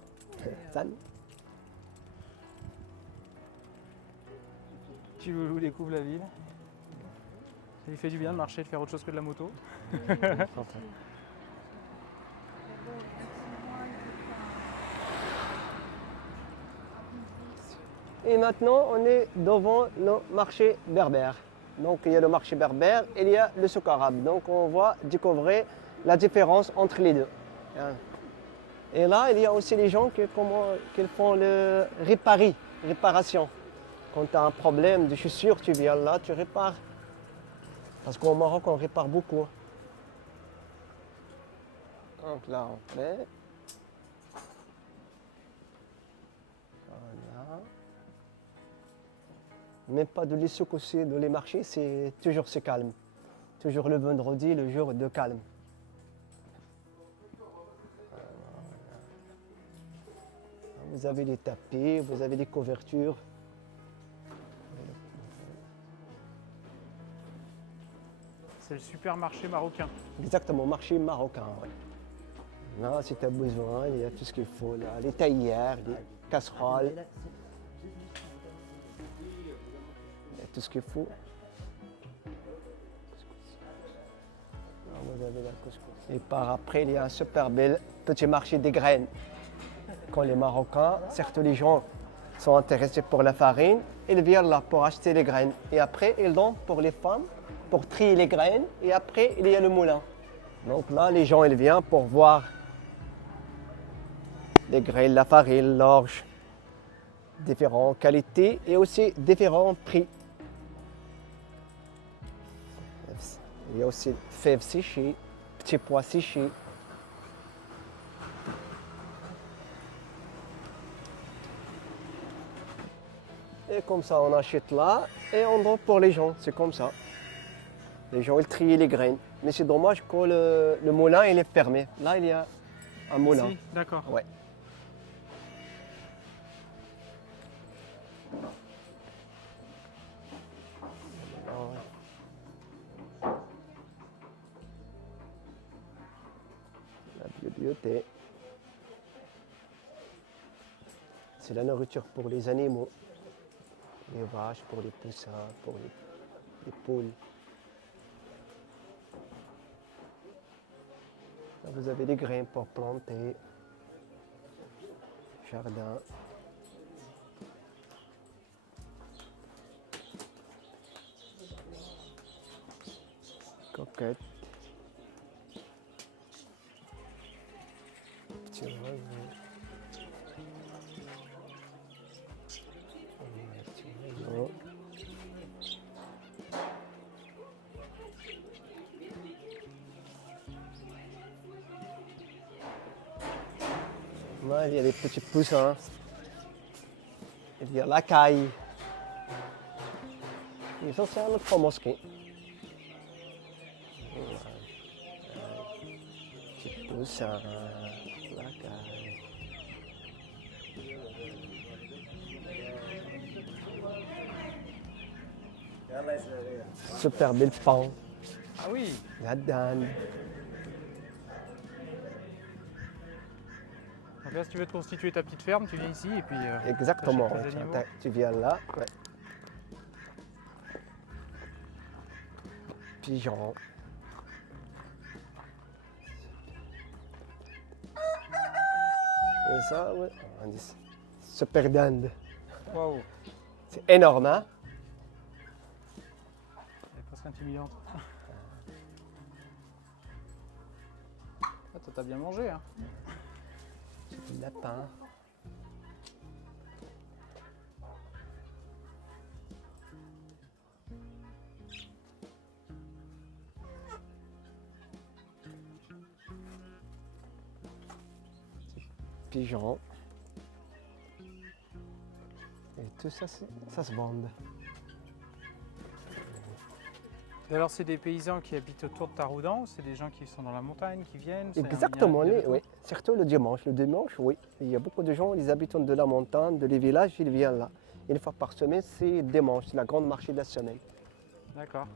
Salut. Petit loulou découvre la ville. Ça lui fait du bien de marcher, de faire autre chose que de la moto. Et maintenant, on est devant le marché berbère. Donc, il y a le marché berbère et il y a le souk arabe. Donc, on va découvrir la différence entre les deux. Et là, il y a aussi les gens qui font le réparation. Quand tu as un problème de chaussures, tu viens là, tu répares. Parce qu'au Maroc, on répare beaucoup. Donc là, on fait. Voilà. Même pas de les souks aussi, dans les marchés, c'est calme. Toujours le vendredi, le jour de calme. Vous avez des tapis, vous avez des couvertures. C'est le supermarché marocain. Exactement, marché marocain. Ouais. Là, si tu as besoin, il y a tout ce qu'il faut. Là. Les taillères, les casseroles. Il y a tout ce qu'il faut. Là, vous avez la couscous. Et par après, il y a un super bel petit marché des graines. Quand les Marocains, surtout les gens, sont intéressés pour la farine, ils viennent là pour acheter les graines. Et après, ils donnent pour les femmes, pour trier les graines. Et après, il y a le moulin. Donc là, les gens, ils viennent pour voir les graines, la farine, l'orge, différentes qualités et aussi différents prix. Il y a aussi fèves séchées, petits pois séchés. Et comme ça, on achète là et on donne pour les gens. C'est comme ça. Les gens, ils trient les graines. Mais c'est dommage que le moulin, il est fermé. Là, il y a un moulin. Si, d'accord. Ouais. La bibliothèque. C'est la nourriture pour les animaux. Les vaches, pour les poussins, pour les poules. Là, vous avez des grains pour planter. Jardin. Coquette. Petit oiseau. Petit oiseau. Là, il y a des petits poussins. Il y a la caille. Et ça, c'est un autre mosquée. Petit poussin, la caille. Super belle pain. Ah oui. La dinde. Donc là, si tu veux te constituer ta petite ferme, tu viens ici et puis. Exactement. t'achètes tes animaux. Tu viens là. Ouais. Pigeon. Et ça, ouais. On dit super dinde. Waouh. C'est énorme, hein? Elle est presque intimidante. Ah, toi, t'as bien mangé, hein. C'est du lapin. Pigeon. Et tout ça, ça se vend. Et alors, c'est des paysans qui habitent autour de Taroudan ou c'est des gens qui sont dans la montagne, qui viennent? C'est un Exactement, lien- oui. Surtout le dimanche. Le dimanche, oui. Il y a beaucoup de gens, les habitants de la montagne, de les villages, ils viennent là. Une fois par semaine, c'est dimanche, c'est la grande marché de la semaine. D'accord.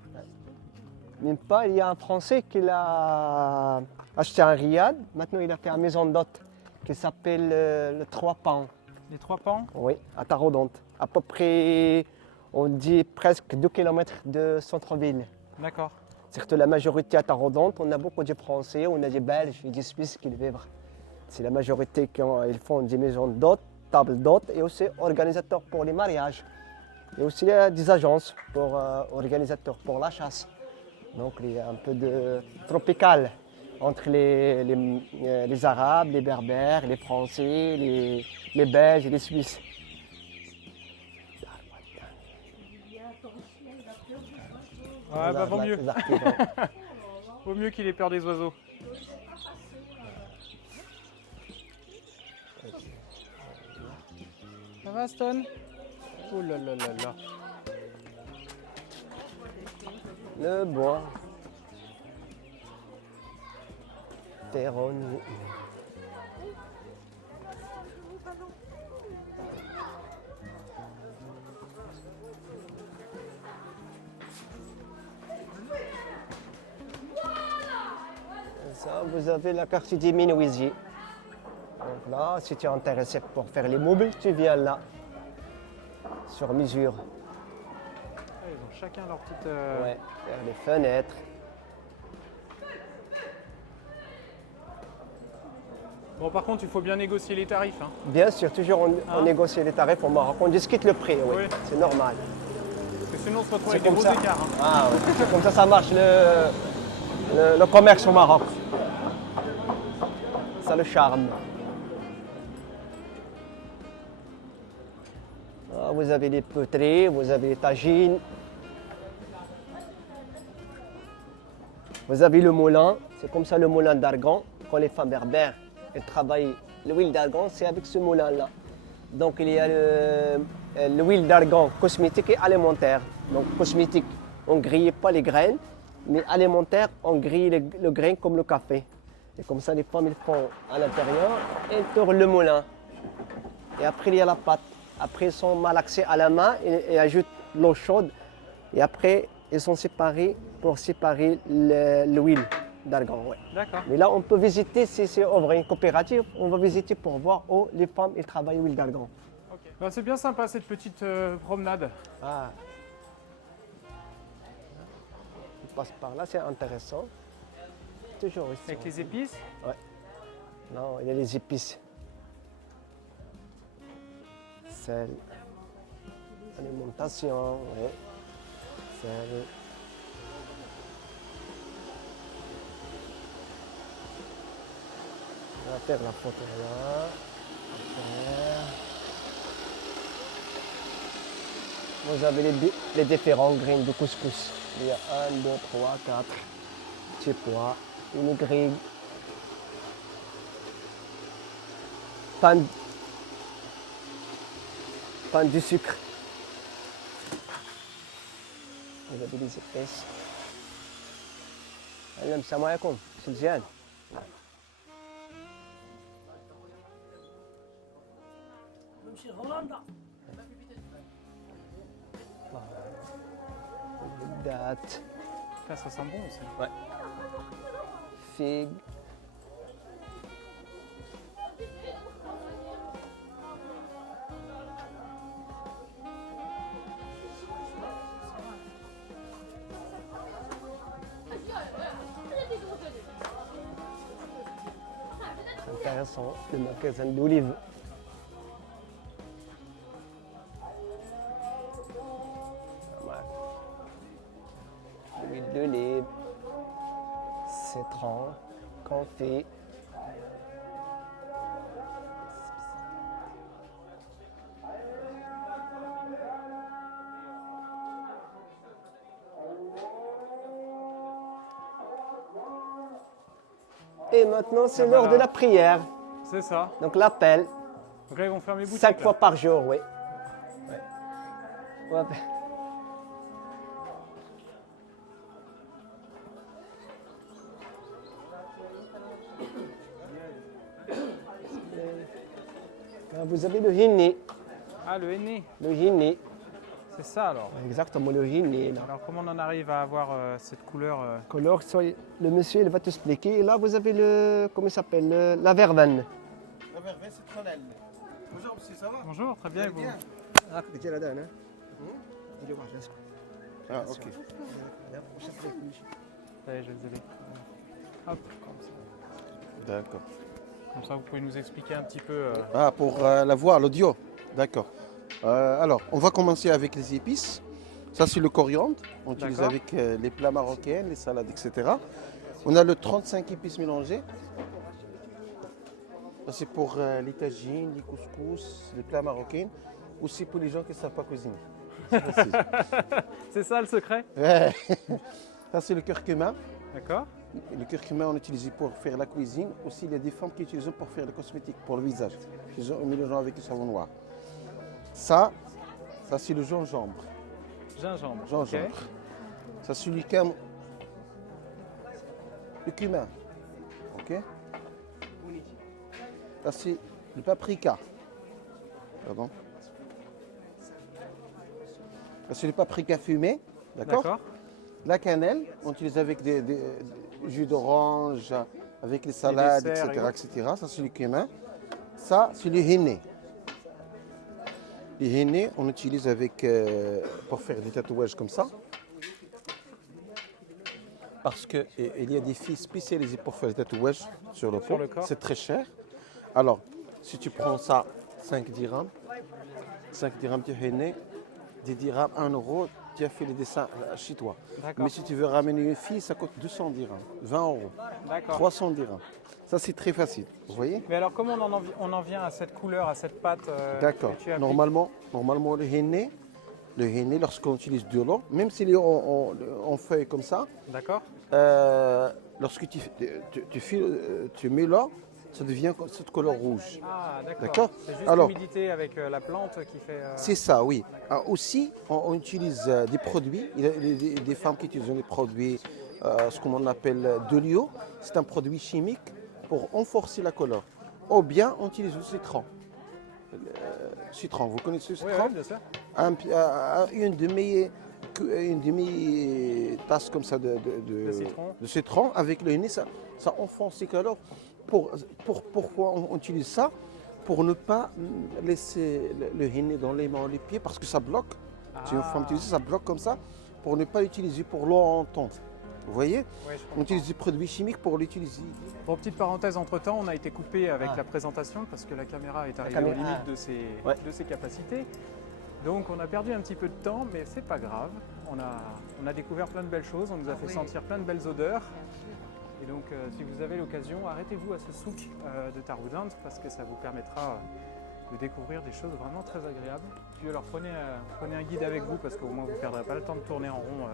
Même pas, il y a un Français qui l'a acheté un riad. Maintenant, il a fait une maison d'hôte qui s'appelle le Trois Pans. Les 3 pans? Oui, à Tarodonte. À peu près, on dit presque 2 km de centre-ville. D'accord. Surtout la majorité à Tarodonte, on a beaucoup de Français, on a des Belges et des Suisses qui vivent. C'est la majorité ils font des maisons d'hôtes, tables d'hôtes et aussi organisateurs pour les mariages. Et aussi des agences pour organisateurs pour la chasse. Donc il y a un peu de tropical entre les Arabes, les Berbères, les Français, les Belges et les Suisses. Ouais, bah vaut mieux. Exactement. Vaut mieux qu'il ait peur des oiseaux. Ça va, Stone? Oh là là là là. Le bois. Terron. Ça, vous avez la carte du menuisier. Donc là, si tu es intéressé pour faire les meubles, tu viens là, sur mesure. Ah, ils ont chacun leur petite... Ouais, faire les fenêtres. Bon, par contre, il faut bien négocier les tarifs. Hein. Bien sûr, toujours on négocie les tarifs au Maroc. On discute le prix, oui, Oui. c'est normal. Parce que sinon, on se retrouve C'est avec des comme gros ça. écarts. Hein. Ah, ouais. C'est comme ça marche le commerce au Maroc. Ça le charme. Ah, vous avez les poteries, vous avez les tagines. Vous avez le moulin, c'est comme ça le moulin d'argan. Quand les femmes berbères elles travaillent l'huile d'argan, c'est avec ce moulin-là. Donc il y a l'huile d'argan cosmétique et alimentaire. Donc cosmétique, on ne grille pas les graines, mais alimentaire, on grille le grain comme le café. Et comme ça, les femmes, ils font à l'intérieur et tournent le moulin. Et après, il y a la pâte. Après, ils sont malaxés à la main et ajoutent l'eau chaude. Et après, ils sont séparés pour séparer l'huile d'argan. Ouais. D'accord. Mais là, on peut visiter, si c'est ouvrir une coopérative, on va visiter pour voir où les femmes ils travaillent l'huile d'argan. Ok. Ben, c'est bien sympa cette petite promenade. Ah. On passe par là, c'est intéressant. Toujours ici. Avec les épices. Non, il y a les épices. Sel. Alimentation, oui. Sel. On va faire la photo là. Après. Vous avez les différents graines de couscous. Il y a 1, 2, 3, 4 petits pois, une grille, pain de sucre. Vous avez des épices. السلام عليكم سي مزيان نمشي هولندا. date, Ça sent bon aussi. figue. Intéressant, le magasin d'olives. L'huile d'olive, citron, confit. Et maintenant, c'est l'heure de la prière. C'est ça. Donc l'appel, Donc là, ils vont fermer les boutiques. 5 fois là. par jour, oui. Ouais. vous avez le henné. Ah, le henné, Le henné. c'est ça alors. Exactement, le henné. Là. Alors comment on en arrive à avoir cette couleur Couleur, le monsieur il va t'expliquer. Et là, vous avez le. Comment il s'appelle la verveine. La verveine, c'est Tronel. Bonjour, monsieur, ça va? Bonjour, très bien, et vous? Ah, tu la donne, hein? Ah, ok. Allez, je vais vous aider. Hop, comme ça. D'accord. Comme ça, vous pouvez nous expliquer un petit peu. Ah, pour la voix, l'audio. D'accord. Alors, on va commencer avec les épices. Ça, c'est le coriandre. On utilise D'accord. avec les plats marocains, les salades, etc. On a le 35 épices mélangées. Ça, c'est pour les tagines, les couscous, les plats marocains. Aussi pour les gens qui ne savent pas cuisiner. C'est facile. C'est ça le secret? Ouais. Ça, c'est le curcuma. D'accord. Le curcuma, on utilise pour faire la cuisine. Aussi, il y a des femmes qui utilisent pour faire le cosmétique, pour le visage. Ils ont mélangeant avec le savon noir. Ça c'est le gingembre. Gingembre. Gingembre. ok. Ça, c'est le cumin. OK. Ça, c'est le paprika. Pardon. Ça, c'est le paprika fumé. D'accord. D'accord. La cannelle, on utilise avec des jus d'orange, avec les salades, desserts et etc., etc. Ça, c'est le cumin. Ça, c'est le henné. Le henné, on utilise avec, pour faire des tatouages comme ça. Parce qu'il y a des filles spécialisées pour faire des tatouages sur le Sur peau. le corps. C'est très cher. Alors, si tu prends ça, 5 dirhams, 5 dirhams de henné, 10 dirhams, 1 euro, tu as fait les dessins chez toi. D'accord. Mais si tu veux ramener une fille, ça coûte 200 dirhams, 20 euros, D'accord. 300 dirhams. Ça, c'est très facile. Vous voyez? Mais alors comment on en vient à cette couleur, à cette pâte D'accord. que tu appliques? Normalement, le henné, lorsqu'on utilise de l'eau, même s'il est en feuille comme ça, D'accord. lorsque tu mets l'eau, ça devient cette couleur rouge. Ah, d'accord. D'accord. C'est juste Alors- l'humidité avec la plante qui fait... C'est ça, oui. Ah, aussi, on utilise des produits. Il y a des femmes qui utilisent des produits, ce qu'on appelle de l'eau. C'est un produit chimique pour renforcer la couleur. Ou bien, on utilise le citron. Citron, vous connaissez le Oui, citron? oui, bien sûr. Une demi-tasse comme ça de citron. de citron avec le henné, ça enfonce les couleurs. Pourquoi on utilise ça? Pour ne pas laisser le henné dans les mains ou les pieds parce que ça bloque. Si une femme utilise ça bloque comme ça pour ne pas l'utiliser pour longtemps. Vous voyez? Oui, je On comprends. utilise des produits chimiques pour l'utiliser. Bon, petite parenthèse, entre-temps, on a été coupé avec la présentation parce que la caméra est arrivée aux caméra. limites de ses capacités. Donc on a perdu un petit peu de temps, mais c'est pas grave. On a découvert plein de belles choses, on nous a fait sentir plein de belles odeurs. Et donc si vous avez l'occasion, arrêtez-vous à ce souk de Taroudant parce que ça vous permettra de découvrir des choses vraiment très agréables. Puis alors prenez un guide avec vous parce qu'au moins vous ne perdrez pas le temps de tourner en rond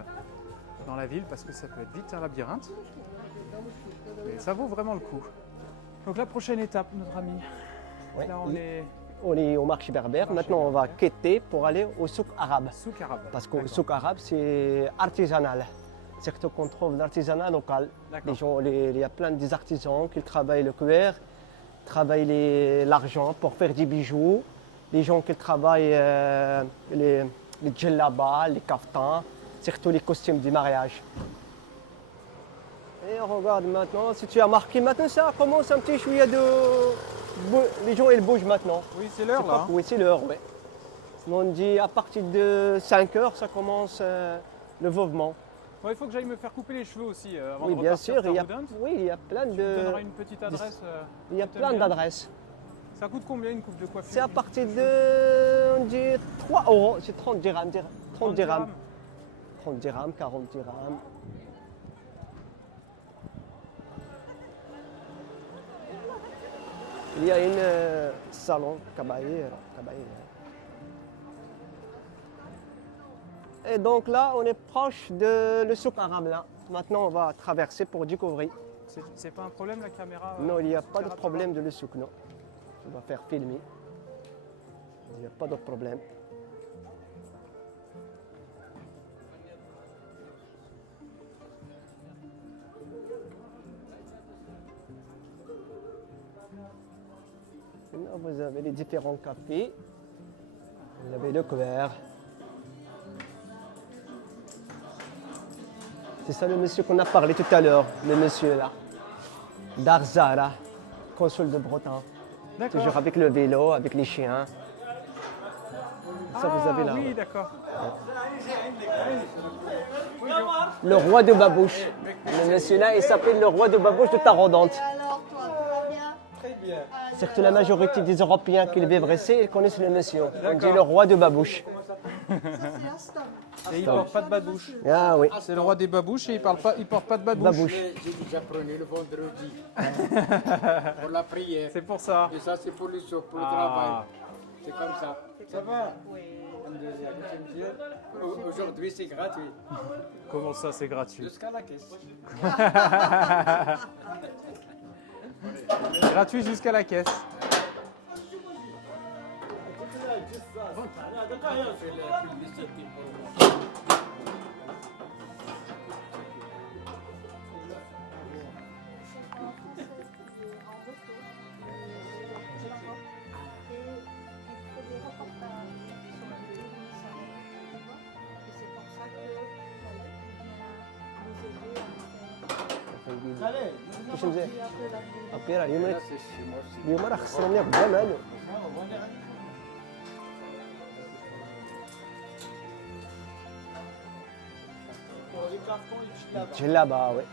dans la ville parce que ça peut être vite un labyrinthe. Mais ça vaut vraiment le coup. Donc la prochaine étape, notre ami. Ouais. Là on est On est au marché berbère. Maintenant, on va quitter pour aller au souk arabe. souk arabe. Parce que le D'accord. souk arabe, c'est artisanal. C'est ce qu'on trouve l'artisanat local. D'accord. Les gens, il y a plein d'artisans qui travaillent le cuir, travaillent l'argent pour faire des bijoux. Les gens qui travaillent les djellabas, les kaftans, surtout les costumes du mariage. Et on regarde maintenant, si tu as marqué, maintenant ça commence un petit chouïa de... Les gens ils bougent maintenant. Oui, c'est l'heure C'est là. pas- Oui, c'est l'heure, oui. Sinon, on dit à partir de 5 heures, ça commence le mouvement. Bon, il faut que j'aille me faire couper les cheveux aussi avant Oui, de bien repartir sûr, il y a, Taroudant. oui, il y a plein Tu me donneras de... une petite adresse. Il y a que plein t'aimes bien. d'adresses. Ça coûte combien une coupe de coiffure? C'est à partir de, on dit 3 euros, c'est 30 dirhams. 30 dirhams. 30 dirhams, 40 dirhams. Il y a une salon Kabaïr. Et donc là, on est proche de le souk arabe là. Maintenant, on va traverser pour découvrir. C'est pas un problème la caméra? Non, il n'y a pas de caméra problème de le souk, non. On va faire filmer. Il n'y a pas de problème. Vous avez les différents cafés. Vous avez le couvert. C'est ça le monsieur qu'on a parlé tout à l'heure, le monsieur là. Darzara, consul de Bretagne. D'accord. Toujours avec le vélo, avec les chiens. Ça, vous avez là. Oui, d'accord. Le roi de Babouche. Le monsieur là, il s'appelle le roi de Babouche de Tarodante. Alors, toi, tout va bien? Très bien. Surtout la majorité des Européens qui vivent ici, ils connaissent le monsieur. On dit D'accord. le roi de Babouche. Ça, c'est Aston. Et il porte pas de babouche. Ah oui, C'est le roi des babouches et il porte pas de babouche. Babouche. J'ai déjà pris le vendredi pour la prière. C'est pour ça. Et ça, c'est pour le soir, pour le Ah. travail. C'est comme ça. Ça va Oui. Aujourd'hui, c'est gratuit. Comment ça, c'est gratuit? Jusqu'à la caisse. Gratuit jusqu'à la caisse. واش مزيان أبيرا اليوم Là, c'est chez moi aussi. اليوم راه خسروني قدام هادو جلابة oui.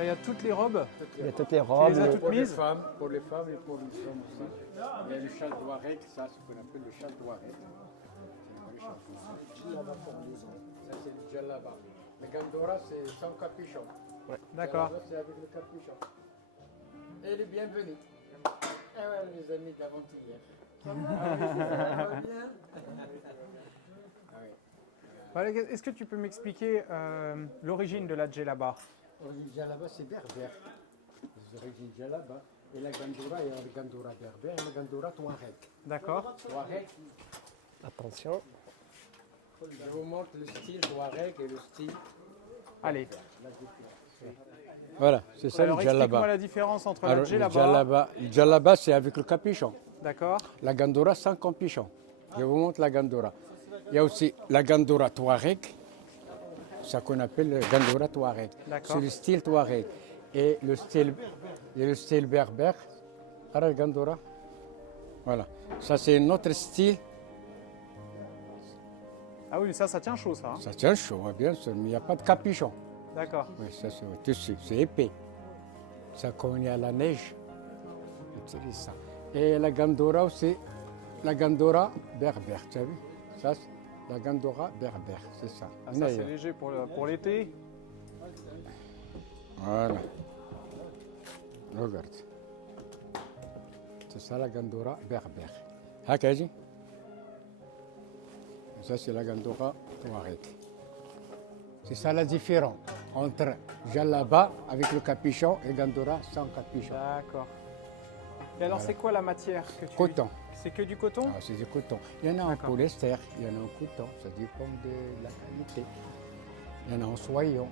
Il y a toutes les robes. Il y a toutes les Tu robes. les as toutes Pour les mises? femmes et pour les hommes aussi. Il y a le châle Touareg, ça, c'est ce qu'on appelle le châle Touareg. C'est le vrai châle Touareg. Ça, c'est le djellaba. Le gandora, c'est sans capuchon. D'accord. Djellaba, c'est avec le capuchon. Et le bienvenu. Et ouais, les amis d'avant-hier. Voilà, est-ce que tu peux m'expliquer l'origine de la djellaba? Le djellaba, c'est berbère. Les origines djellaba. Et la gandora, il y a le gandora berbère et le gandora Touareg. D'accord. Touareg, Attention. je vous montre le style Touareg et le style. Allez. Voilà, c'est ça Alors le explique-moi djellaba. la différence entre la Alors, djellaba. le djellaba, c'est avec le capuchon. D'accord. La gandora sans capuchon. Je vous montre la gandora. Il y a aussi la gandora Touareg, ça qu'on appelle le gandora Touareg. D'accord. C'est le style Touareg. Et le style berbère, alors gandora. Voilà. Ça, c'est notre style. Ah oui, ça tient chaud, ça. Hein. Ça tient chaud, hein, bien sûr, mais il n'y a pas de capuchon. D'accord. Oui, ça, c'est au-dessus, c'est épais. Ça, quand il y a la neige, on utilise ça. Et la gandora aussi, la gandora berbère, tu as vu? Ça, c'est la gandora berbère, c'est ça. Ah, ça, c'est léger pour l'été. Voilà. Regarde. C'est ça la gandora berbère. Ah, Kaji? Ça, c'est la gandora Touareg. C'est ça la différence entre djellaba avec le capuchon et gandora sans capuchon. D'accord. Et alors, c'est quoi la matière que tu... Coton. C'est que du coton? Ah, c'est du coton. Il y en a en D'accord. polyester, il y en a en coton, ça dépend de la qualité. Il y en a en soyon,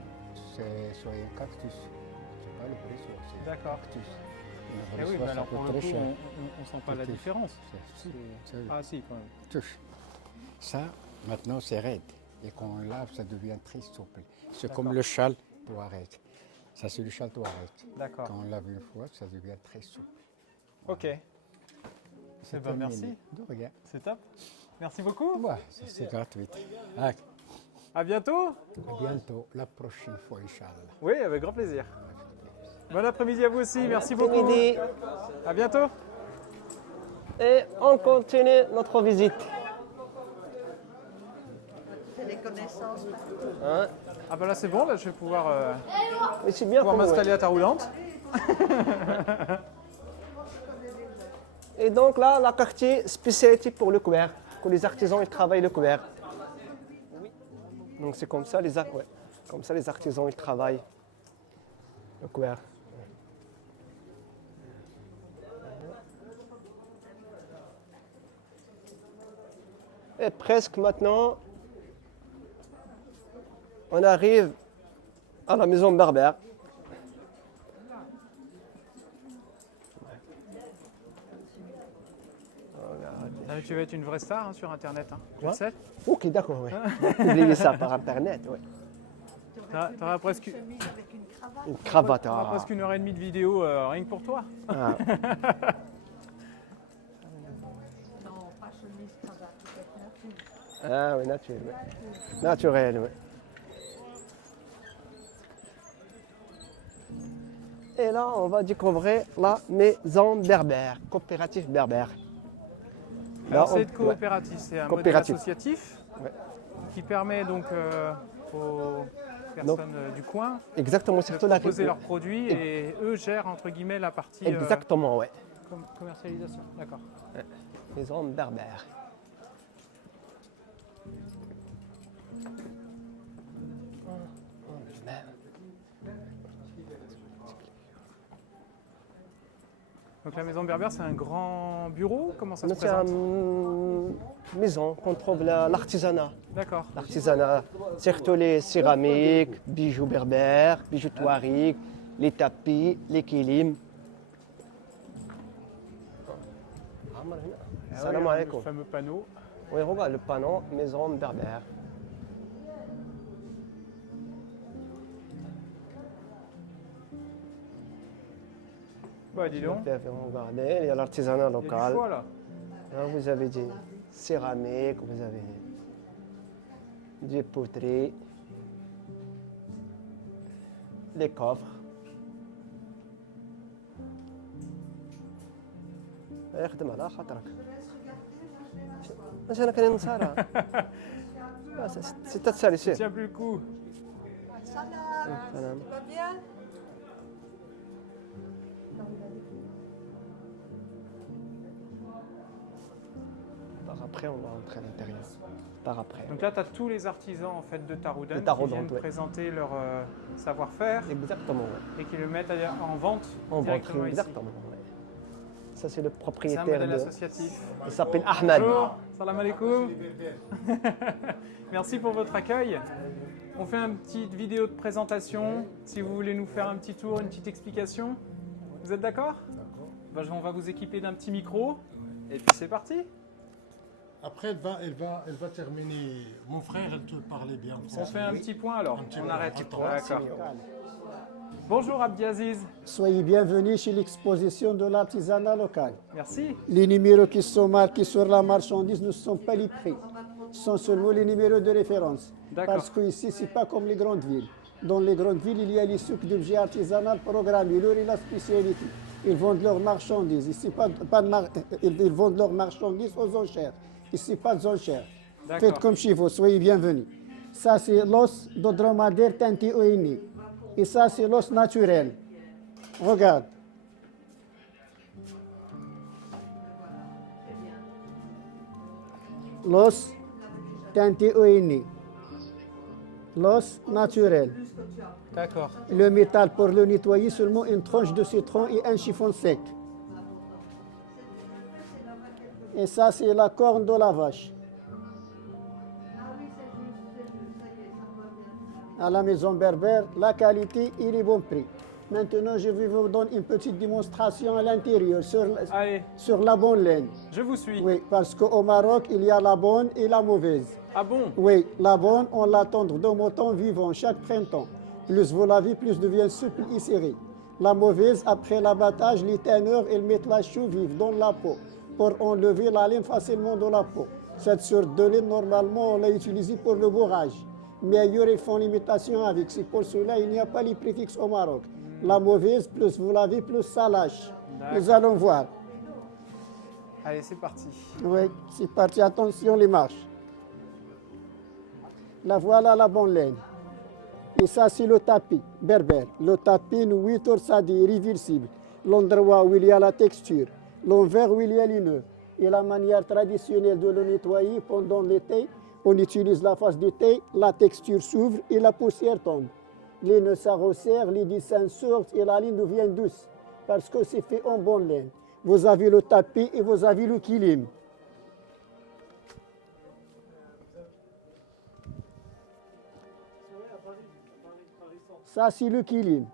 c'est soyon cactus. C'est pas le vrai soin, c'est D'accord. cactus. Et le Eh vrai oui, soin, mais ça alors coûte pour le très coup, cher. on sent pas la Touche. différence. Si, C'est- ça- Ah si, quand même. touche. Ça, maintenant, c'est raide. Et quand on lave, ça devient très souple. C'est comme le châle Touareg. Ça, c'est le châle Touareg. D'accord. Quand on lave une fois, ça devient très souple. Ok, C'est ben, terminé. merci. De rien. c'est top. Merci beaucoup. Ouais, c'est gratuit. Ah, À bientôt. à bientôt, la prochaine fois, Inch'Allah. Oui, avec grand plaisir. Bon après-midi à vous aussi. Merci beaucoup. Midi. À bientôt. Et on continue notre visite. C'est des connaissances. Hein? Ah bah là c'est bon, là je vais pouvoir, Mais c'est bien pouvoir pour m'installer à Taroudante. Et donc là, la quartier spécialité pour le couvert, que les artisans ils travaillent le couvert. Donc c'est comme ça comme ça les artisans ils travaillent le couvert. Et presque maintenant, on arrive à la maison berbère. Tu vas être une vraie star hein, sur Internet, hein. Je le Ouais. sais. Ok, d'accord, oui. Publier ça par internet, oui. T'auras presque, Une chemise avec une cravate. Une cravate. t'auras presque 1h30 de vidéo rien que pour toi. Ah. Non, pas chemise, cravate, peut-être nature. Ah oui, naturel. Oui. Naturel, oui. Et là, on va découvrir la maison berbère, coopérative berbère. Là, Alors, c'est on- de coopératif, c'est un modèle Coopératif. associatif Ouais. qui permet donc aux personnes du coin Exactement, de surtout la proposer leurs produits et eux gèrent entre guillemets la partie Exactement, oui. commercialisation. D'accord. Maison berbère. Donc la maison berbère, c'est un grand bureau. Comment ça se C'est présente une maison qu'on trouve l'artisanat. D'accord. L'artisanat, surtout les céramiques, bijoux berbères, bijoux touaregs, les tapis, les kilim. Salam Le alaikum. fameux panneau. Oui, regarde le panneau maison berbère. Bah dis donc, Regardez, il y a l'artisanat il y a du local. choix là. Là, vous avez des céramiques, vous avez des poteries, les coffres. يخدم على خاطرك. ماشي انا كان نسارة. ستة سالسة. Tiens plus le coup. Salam, Salam. tu vas bien? Par après, on va rentrer à l'intérieur. Par après. Donc là, tu as tous les artisans en fait de Taroudan De qui Taroudan, viennent ouais. présenter leur savoir-faire Exactement, ouais. et qui le mettent en vente On va directement rentrer ici. exactement. Ouais. Ça, c'est le C'est un propriétaire modèle de. associatif. Il s'appelle Ahmed. Bonjour, salam alaikum. Merci pour votre accueil. On fait une petite vidéo de présentation. Si vous voulez nous faire un petit tour, une petite explication. Vous êtes d'accord? D'accord. On va vous équiper d'un petit micro. Et puis c'est parti. Après, elle va terminer. Mon frère, elle te parlait bien. On fait un petit point alors. petit On point. arrête. Attends. D'accord. Bonjour Abdiaziz. Soyez bienvenus chez l'exposition de l'artisanat local. Merci. Les numéros qui sont marqués sur la marchandise ne sont pas les prix, ce sont seulement les numéros de référence. D'accord. Parce qu'ici, ce n'est pas comme les grandes villes. Dans les grandes villes, il y a les souks d'objets artisanaux programmés, leur et la spécialité. Ils vendent leurs marchandises. Ici, ils vendent leurs marchandises aux enchères. Ici, pas d'enchères. D'accord. Faites comme chez vous, soyez bienvenus. Ça, c'est l'os de dromadaire teinté au henné. Et ça, c'est l'os naturel. Regarde. L'os teinté au henné. L'os naturel. D'accord. Le métal pour le nettoyer, seulement une tranche de citron et un chiffon sec. Et ça, c'est la corne de la vache. À la maison berbère, la qualité et les bons prix. Maintenant, je vais vous donner une petite démonstration à l'intérieur Allez, sur la bonne laine. je vous suis. Oui, parce qu'au Maroc, il y a la bonne et la mauvaise. Ah bon? Oui, la bonne, on la tendre de mouton vivant chaque printemps. Plus vous lavez, plus devient souple et serré. La mauvaise, après l'abattage, les tanneurs, ils mettent la chaux vive dans la peau pour enlever la laine facilement de la peau. Cette sorte de laine, normalement, on l'a utilisée pour le bourrage. Mais ailleurs, ils font l'imitation avec. C'est pour cela qu'il n'y a pas les préfixes au Maroc. La mauvaise, plus vous lavez, plus ça lâche. Nous allons voir. Allez, c'est parti. Oui, c'est parti. Attention les marches. La voilà la bonne laine. Et ça, c'est le tapis berbère. Le tapis, nous, 8 heures, ça dit réversible. L'endroit où il y a la texture, l'envers où il y a les nœuds. Et la manière traditionnelle de le nettoyer pendant l'été, on utilise la face du thé, la texture s'ouvre et la poussière tombe. Les nœuds ça resserre, les dessins sortent et la ligne devient douce parce que c'est fait en bonne laine. Vous avez le tapis et vous avez le kilim. Ça, c'est le kilim.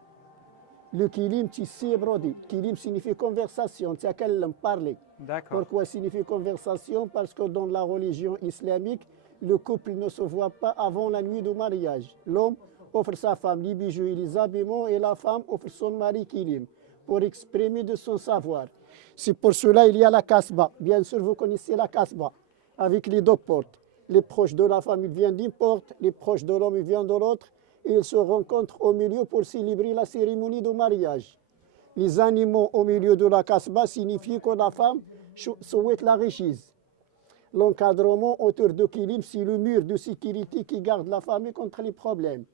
Le kilim tissé et brodé. Kilim signifie conversation, tsakallam, parler. D'accord. Pourquoi signifie conversation? Parce que dans la religion islamique, le couple ne se voit pas avant la nuit du mariage. L'homme offre sa femme les bijoux et les habillements et la femme offre son mari kilim pour exprimer de son savoir. C'est pour cela qu'il y a la kasba. Bien sûr, vous connaissez la kasba, avec les deux portes. Les proches de la femme viennent d'une porte, les proches de l'homme viennent de l'autre, et ils se rencontrent au milieu pour célébrer la cérémonie de mariage. Les animaux au milieu de la kasba signifient que la femme souhaite la richesse. L'encadrement autour de kilim, c'est le mur de sécurité qui garde la famille contre les problèmes.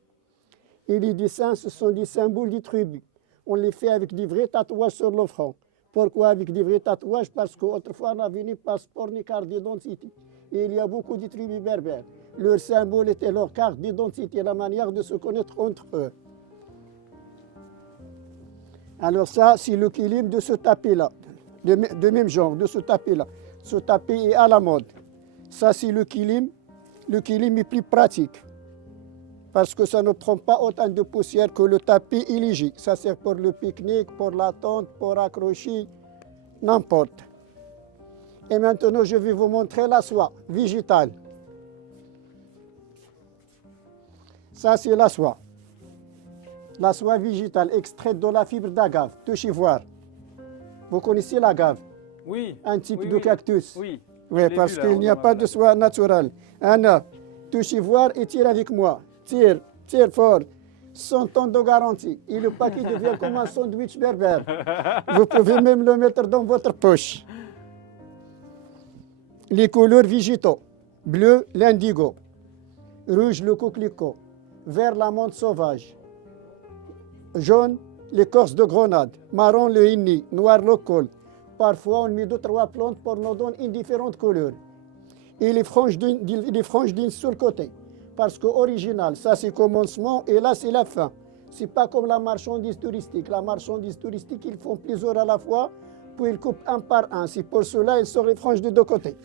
Et les dessins, ce sont des symboles des tribus. On les fait avec des vrais tatouages sur le front. Pourquoi avec des vrais tatouages? Parce qu'autrefois, on n'avait ni passeport ni carte d'identité. Et il y a beaucoup de tribus berbères. Leur symbole était leur carte d'identité, la manière de se connaître entre eux. Alors ça, c'est le kilim de ce tapis-là, de même genre, de ce tapis-là. Ce tapis est à la mode. Ça, c'est le kilim. Le kilim est plus pratique parce que ça ne prend pas autant de poussière que le tapis est léger. Ça sert pour le pique-nique, pour la tente, pour accrocher, n'importe. Et maintenant, je vais vous montrer la soie végétale. Ça, c'est la soie. La soie végétale extraite de la fibre d'agave, de voir. Vous connaissez l'agave? Oui. Un type Oui, de oui. cactus. Oui. Oui, Je l'ai parce vu, là, qu'il n'y a dans pas ma de place. soie naturelle. Anna, touchez voir et tire avec moi. Tire, tire fort. 100 ans de garantie. Et le paquet devient comme un sandwich berbère. Vous pouvez même le mettre dans votre poche. Les couleurs végétaux. Bleu, l'indigo. Rouge, le coquelicot. Vert, la menthe sauvage. Jaune, l'écorce de grenade. Marron, le henni. Noir, le col. Parfois, on met 2-3 plantes pour nous donner différentes couleurs. Et les franges d'une seul côté. Parce que original, ça c'est commencement et là c'est la fin. C'est pas comme la marchandise touristique. La marchandise touristique, ils font plusieurs à la fois, puis ils coupent un par un. C'est pour cela ils sortent les franges de deux côtés.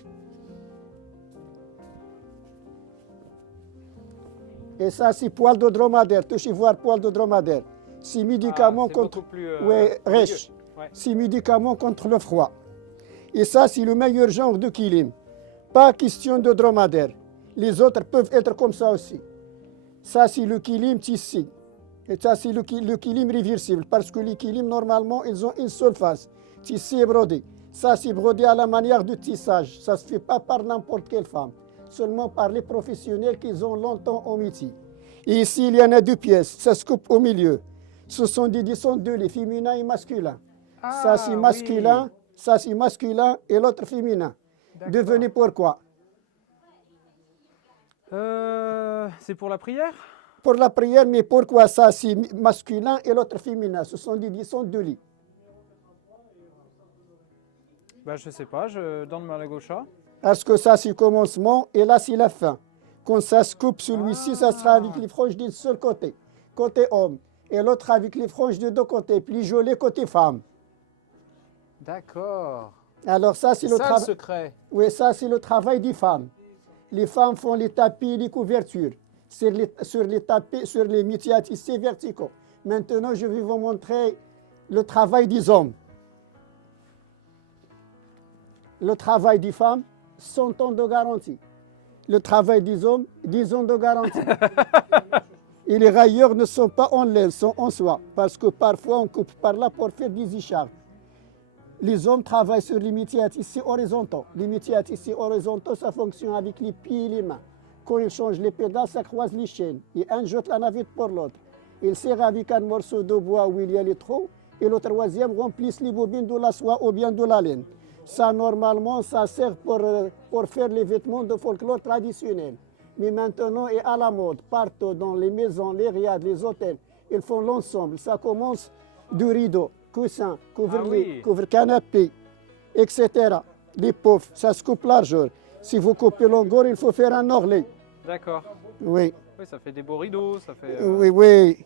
Et ça c'est poil de dromadaire. Touchez voir poil de dromadaire. C'est médicament c'est contre. beaucoup plus, Oui, riche. dégueu. Ouais. C'est médicament contre le froid. Et ça, c'est le meilleur genre de kilim. Pas question de dromadaire. Les autres peuvent être comme ça aussi. Ça, c'est le kilim tissé. Et ça, c'est le kilim réversible. Parce que les kilims, normalement, ils ont une seule face. Tissé et brodé. Ça, c'est brodé à la manière de tissage. Ça ne se fait pas par n'importe quelle femme. Seulement par les professionnels qui ont longtemps au métier. Et ici, il y en a 2 pièces. Ça se coupe au milieu. Ce sont des dessins de lait, féminin et masculin. Ça, c'est masculin. oui. Ça, c'est masculin et l'autre féminin. Devenez pourquoi? C'est pour la prière? Pour la prière, mais pourquoi ça, c'est masculin et l'autre féminin? Ce sont des dessins de lit. Bah, je sais pas, je donne ma gaucha. Parce que ça, c'est commencement et là, c'est la fin. Quand ça se coupe, celui-ci, ça sera avec les franges d'un seul côté, côté homme, et l'autre avec les franges de deux côtés, plus joli côté femme. D'accord. Alors ça, c'est C'est le ça le travail. secret. Oui, ça, c'est le travail des femmes. Les femmes font les tapis et les couvertures sur les tapis, sur les métiers à tisser verticaux. Maintenant, je vais vous montrer le travail des hommes. Le travail des femmes, 100 ans de garantie. Le travail des hommes, 10 ans de garantie. Et les railleurs ne sont pas en laine, sont en soie. Parce que parfois, on coupe par là pour faire des écharpes. Les hommes travaillent sur les métiers à tisser horizontaux. Les métiers à tisser horizontaux, ça fonctionne avec les pieds et les mains. Quand ils changent les pédales, ça croise les chaînes. Et un jette la navette pour l'autre. Il serre avec un morceau de bois où il y a les trous. Et le troisième remplisse les bobines de la soie ou bien de la laine. Ça, normalement, ça sert pour faire les vêtements de folklore traditionnel. Mais maintenant, est à la mode. Partout dans les maisons, les riades, les hôtels, ils font l'ensemble. Ça commence du rideau, coussin, couvre-lit, couvre-canapé, etc. Les pauvres, ça se coupe largeur. Si vous coupez longueur, il faut faire un orlet. D'accord. Oui. Oui, ça fait des beaux rideaux, ça fait... Oui, oui.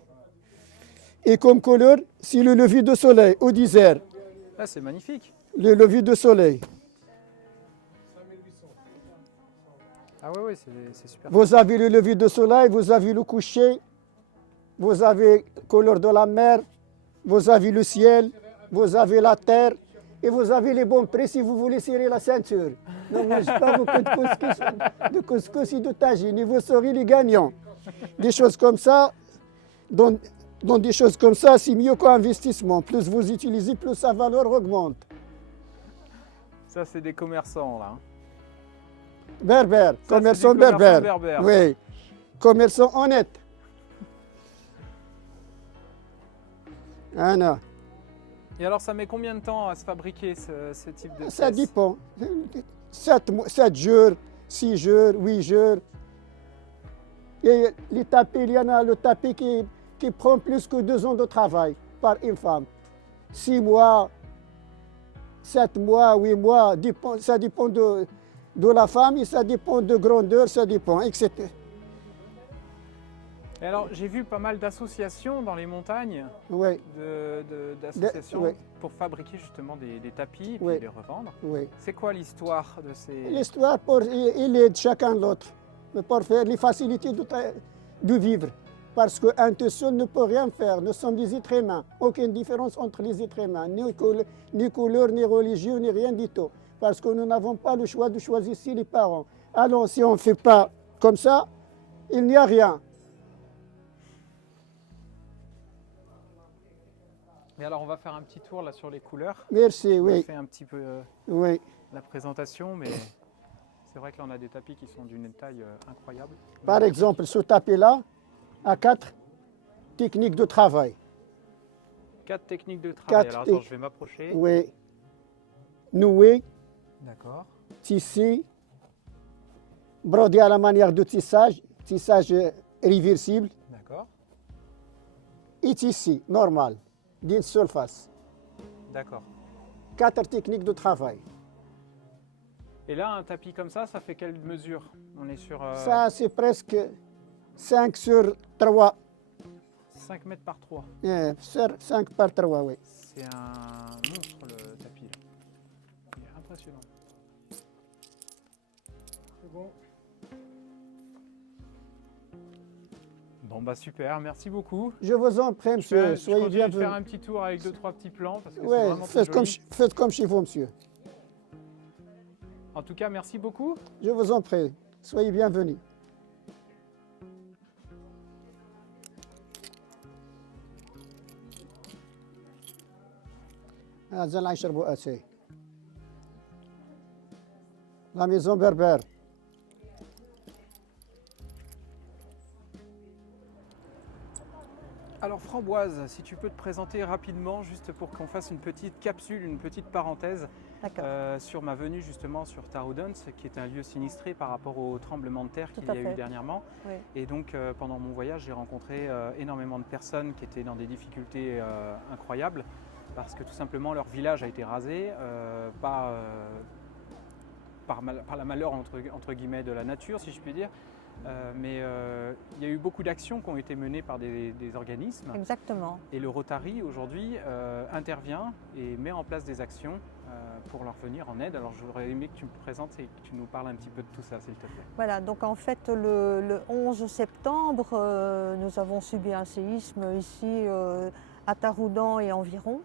Et comme couleur, c'est le lever de soleil au désert. Ah, c'est magnifique. Le lever de soleil. Ah ouais, ouais, c'est super. Vous avez le lever de soleil, vous avez le coucher, vous avez couleur de la mer, vous avez le ciel, vous avez la terre et vous avez les bons prix si vous voulez serrer la ceinture. Ne mangez pas beaucoup de couscous et de tagine et vous serez les gagnants. Des choses comme ça, dans des choses comme ça, c'est mieux qu'investissement. Plus vous utilisez, plus sa valeur augmente. Ça, c'est des commerçants, là. Berbère, Ça, commerçant c'est du commerçant berbère. berbère, ça. Oui, commerçant honnête. Anna, Et alors, ça met combien de temps à se fabriquer ce type de ça pièce? dépend. 7 jours, 6 jours, 8 jours. Et les tapis, il y en a le tapis qui prend plus que 2 ans de travail par une femme. 6 mois, 7 mois, 8 mois, ça dépend de la femme et ça dépend de grandeur, ça dépend, etc. Et alors, j'ai vu pas mal d'associations dans les montagnes, Oui, d'associations oui. pour fabriquer justement des tapis et puis Oui. les revendre. oui. C'est quoi l'histoire de ces... L'histoire, il aide chacun l'autre pour faire les facilités de vivre. Parce qu'un tout seul ne peut rien faire. Nous sommes des êtres humains. Aucune différence entre les êtres humains. Ni couleur, ni religion, ni rien du tout. Parce que nous n'avons pas le choix de choisir ici les parents. Alors, si on ne fait pas comme ça, il n'y a rien. Et alors, on va faire un petit tour là sur les couleurs. Merci, On a oui. fait un petit peu Oui. la présentation, mais c'est vrai que là, on a des tapis qui sont d'une taille incroyable. Par exemple, ce tapis-là a 4 techniques de travail. 4 techniques de travail. Quatre Alors, attends, te- je vais m'approcher. Oui. Noué, D'accord. tissé, brodé à la manière de tissage réversible, D'accord. et tissé, normal, d'une seule face. D'accord. 4 techniques de travail. Et là, un tapis comme ça fait quelle mesure? On est sur Ça, c'est presque 5 sur 3. 5 mètres par 3. 5 par 3, oui. C'est un monstre, le tapis. Là. Il est impressionnant. C'est bon. Bon, bah super, merci beaucoup. Je vous en prie, monsieur, Je soyez continue de bienvenue. faire un petit tour avec 2-3 petits plans parce que c'est Oui, vraiment très joli. faites comme chez vous, monsieur. En tout cas, merci beaucoup. Je vous en prie, soyez bienvenue. هذا اللي يشربوا أتاي. La maison berbère. Alors Framboise, si tu peux te présenter rapidement, juste pour qu'on fasse une petite capsule, une petite parenthèse D'accord. sur ma venue justement sur Taroudant, qui est un lieu sinistré par rapport au tremblement de terre Tout qu'il y à a eu fait. dernièrement. Oui. Et donc pendant mon voyage, j'ai rencontré énormément de personnes qui étaient dans des difficultés incroyables parce que tout simplement leur village a été rasé, par la malheur entre guillemets de la nature, si je puis dire. Mais il y a eu beaucoup d'actions qui ont été menées par des organismes. Exactement. Et le Rotary aujourd'hui intervient et met en place des actions pour leur venir en aide. Alors j'aurais aimé que tu me présentes et que tu nous parles un petit peu de tout ça, s'il te plaît. Voilà, donc en fait le 11 septembre, nous avons subi un séisme ici à Taroudant et environ.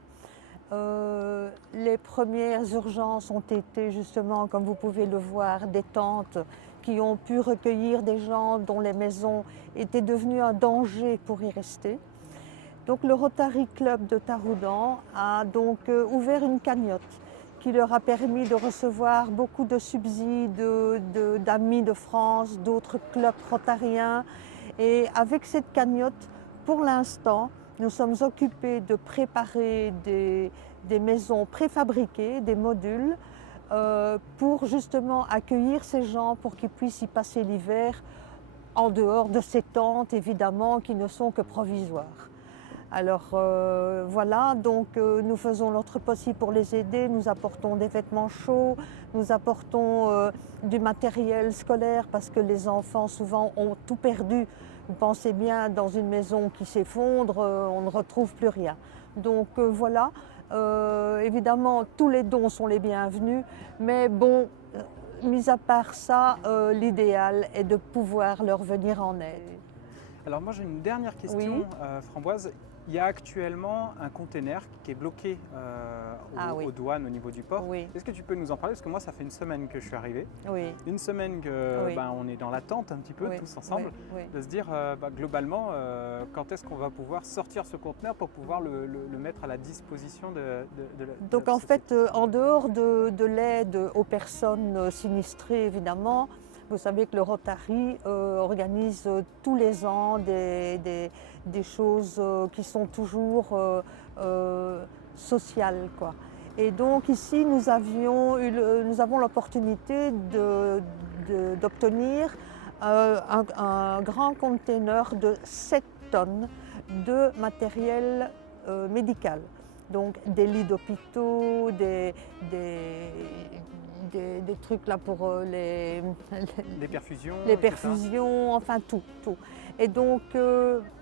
Les premières urgences ont été justement, comme vous pouvez le voir, des tentes qui ont pu recueillir des gens dont les maisons étaient devenues un danger pour y rester. Donc le Rotary Club de Taroudant a donc ouvert une cagnotte qui leur a permis de recevoir beaucoup de subsides d'amis de France, d'autres clubs rotariens. Et avec cette cagnotte, pour l'instant, nous sommes occupés de préparer des maisons préfabriquées, des modules, pour justement accueillir ces gens, pour qu'ils puissent y passer l'hiver, en dehors de ces tentes, évidemment, qui ne sont que provisoires. Alors voilà, donc nous faisons notre possible pour les aider, nous apportons des vêtements chauds, nous apportons du matériel scolaire parce que les enfants souvent ont tout perdu. Vous pensez bien, dans une maison qui s'effondre, on ne retrouve plus rien. Donc voilà, évidemment tous les dons sont les bienvenus, mais bon, mis à part ça, l'idéal est de pouvoir leur venir en aide. Alors moi j'ai une dernière question, Oui. Framboise. Il y a actuellement un container qui est bloqué aux douanes au niveau du port. Oui. Est-ce que tu peux nous en parler? Parce que moi, ça fait une semaine que je suis arrivé. Oui. Une semaine on est dans l'attente un petit peu tous ensemble, de se dire globalement quand est-ce qu'on va pouvoir sortir ce conteneur pour pouvoir le mettre à la disposition de Donc en fait, en dehors de l'aide aux personnes sinistrées évidemment, vous savez que le Rotary organise tous les ans des choses qui sont toujours sociales, quoi. Et donc ici, nous avons l'opportunité d'obtenir un grand container de 7 tonnes de matériel médical. Donc des lits d'hôpitaux, des trucs là pour les perfusions, enfin tout. Et donc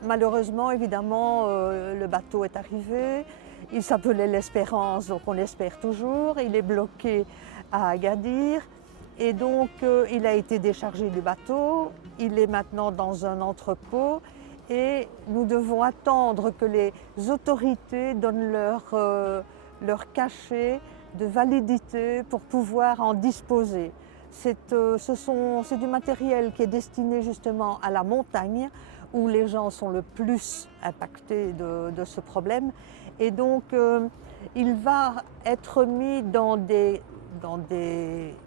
malheureusement, évidemment, le bateau est arrivé. Il s'appelait l'Espérance, donc on l'espère toujours. Il est bloqué à Agadir. Et donc il a été déchargé du bateau. Il est maintenant dans un entrepôt. Et nous devons attendre que les autorités donnent leur cachet de validité pour pouvoir en disposer. C'est du matériel qui est destiné justement à la montagne, où les gens sont le plus impactés de ce problème. Et donc, il va être mis dans des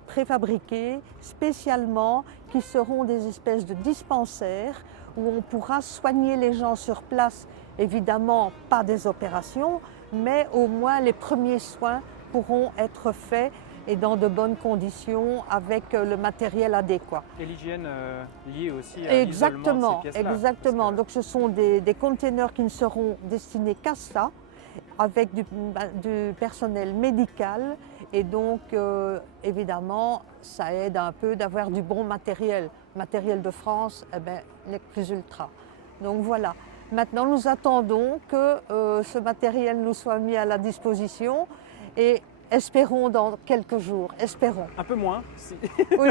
préfabriqués spécialement, qui seront des espèces de dispensaires, où on pourra soigner les gens sur place, évidemment pas des opérations, mais au moins les premiers soins pourront être faits et dans de bonnes conditions avec le matériel adéquat. Et l'hygiène liée aussi à l'isolement de ces pièces-là. Exactement. Donc ce sont des containers qui ne seront destinés qu'à ça, avec du personnel médical. Et donc, évidemment, ça aide un peu d'avoir du bon matériel. Matériel de France, n'est plus ultra. Donc voilà. Maintenant, nous attendons que ce matériel nous soit mis à la disposition et espérons dans quelques jours. Espérons. Un peu moins. Oui,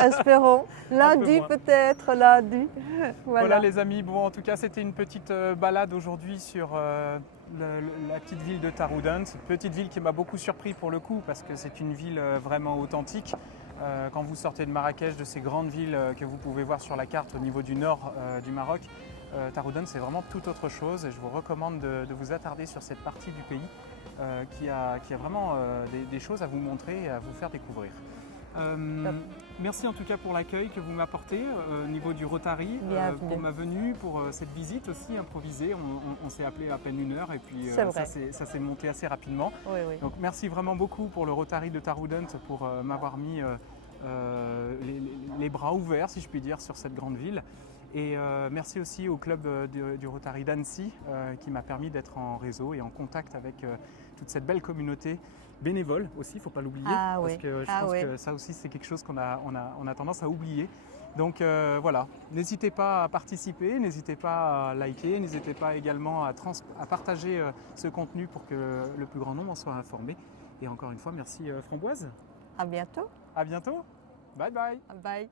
espérons. Lundi peut-être, lundi. Voilà les amis. Bon, en tout cas, c'était une petite balade aujourd'hui sur la petite ville de Taroudant. Cette petite ville qui m'a beaucoup surpris pour le coup, parce que c'est une ville vraiment authentique. Quand vous sortez de Marrakech, de ces grandes villes que vous pouvez voir sur la carte au niveau du nord du Maroc, Taroudant c'est vraiment tout autre chose et je vous recommande de vous attarder sur cette partie du pays qui a vraiment des choses à vous montrer et à vous faire découvrir. Merci en tout cas pour l'accueil que vous m'apportez au niveau du Rotary, pour ma venue, pour cette visite aussi improvisée. On s'est appelé à peine 1 heure et puis ça s'est monté assez rapidement. Oui. Donc merci vraiment beaucoup pour le Rotary de Taroudant pour m'avoir mis les bras ouverts, si je puis dire, sur cette grande ville. Et merci aussi au club du Rotary d'Annecy qui m'a permis d'être en réseau et en contact avec toute cette belle communauté bénévole aussi, il ne faut pas l'oublier, parce que je pense que ça aussi c'est quelque chose qu'on a tendance à oublier. Donc voilà, n'hésitez pas à participer, n'hésitez pas à liker, n'hésitez pas également à partager ce contenu pour que le plus grand nombre en soit informé. Et encore une fois, merci Framboise. À bientôt. À bientôt. Bye bye. Bye.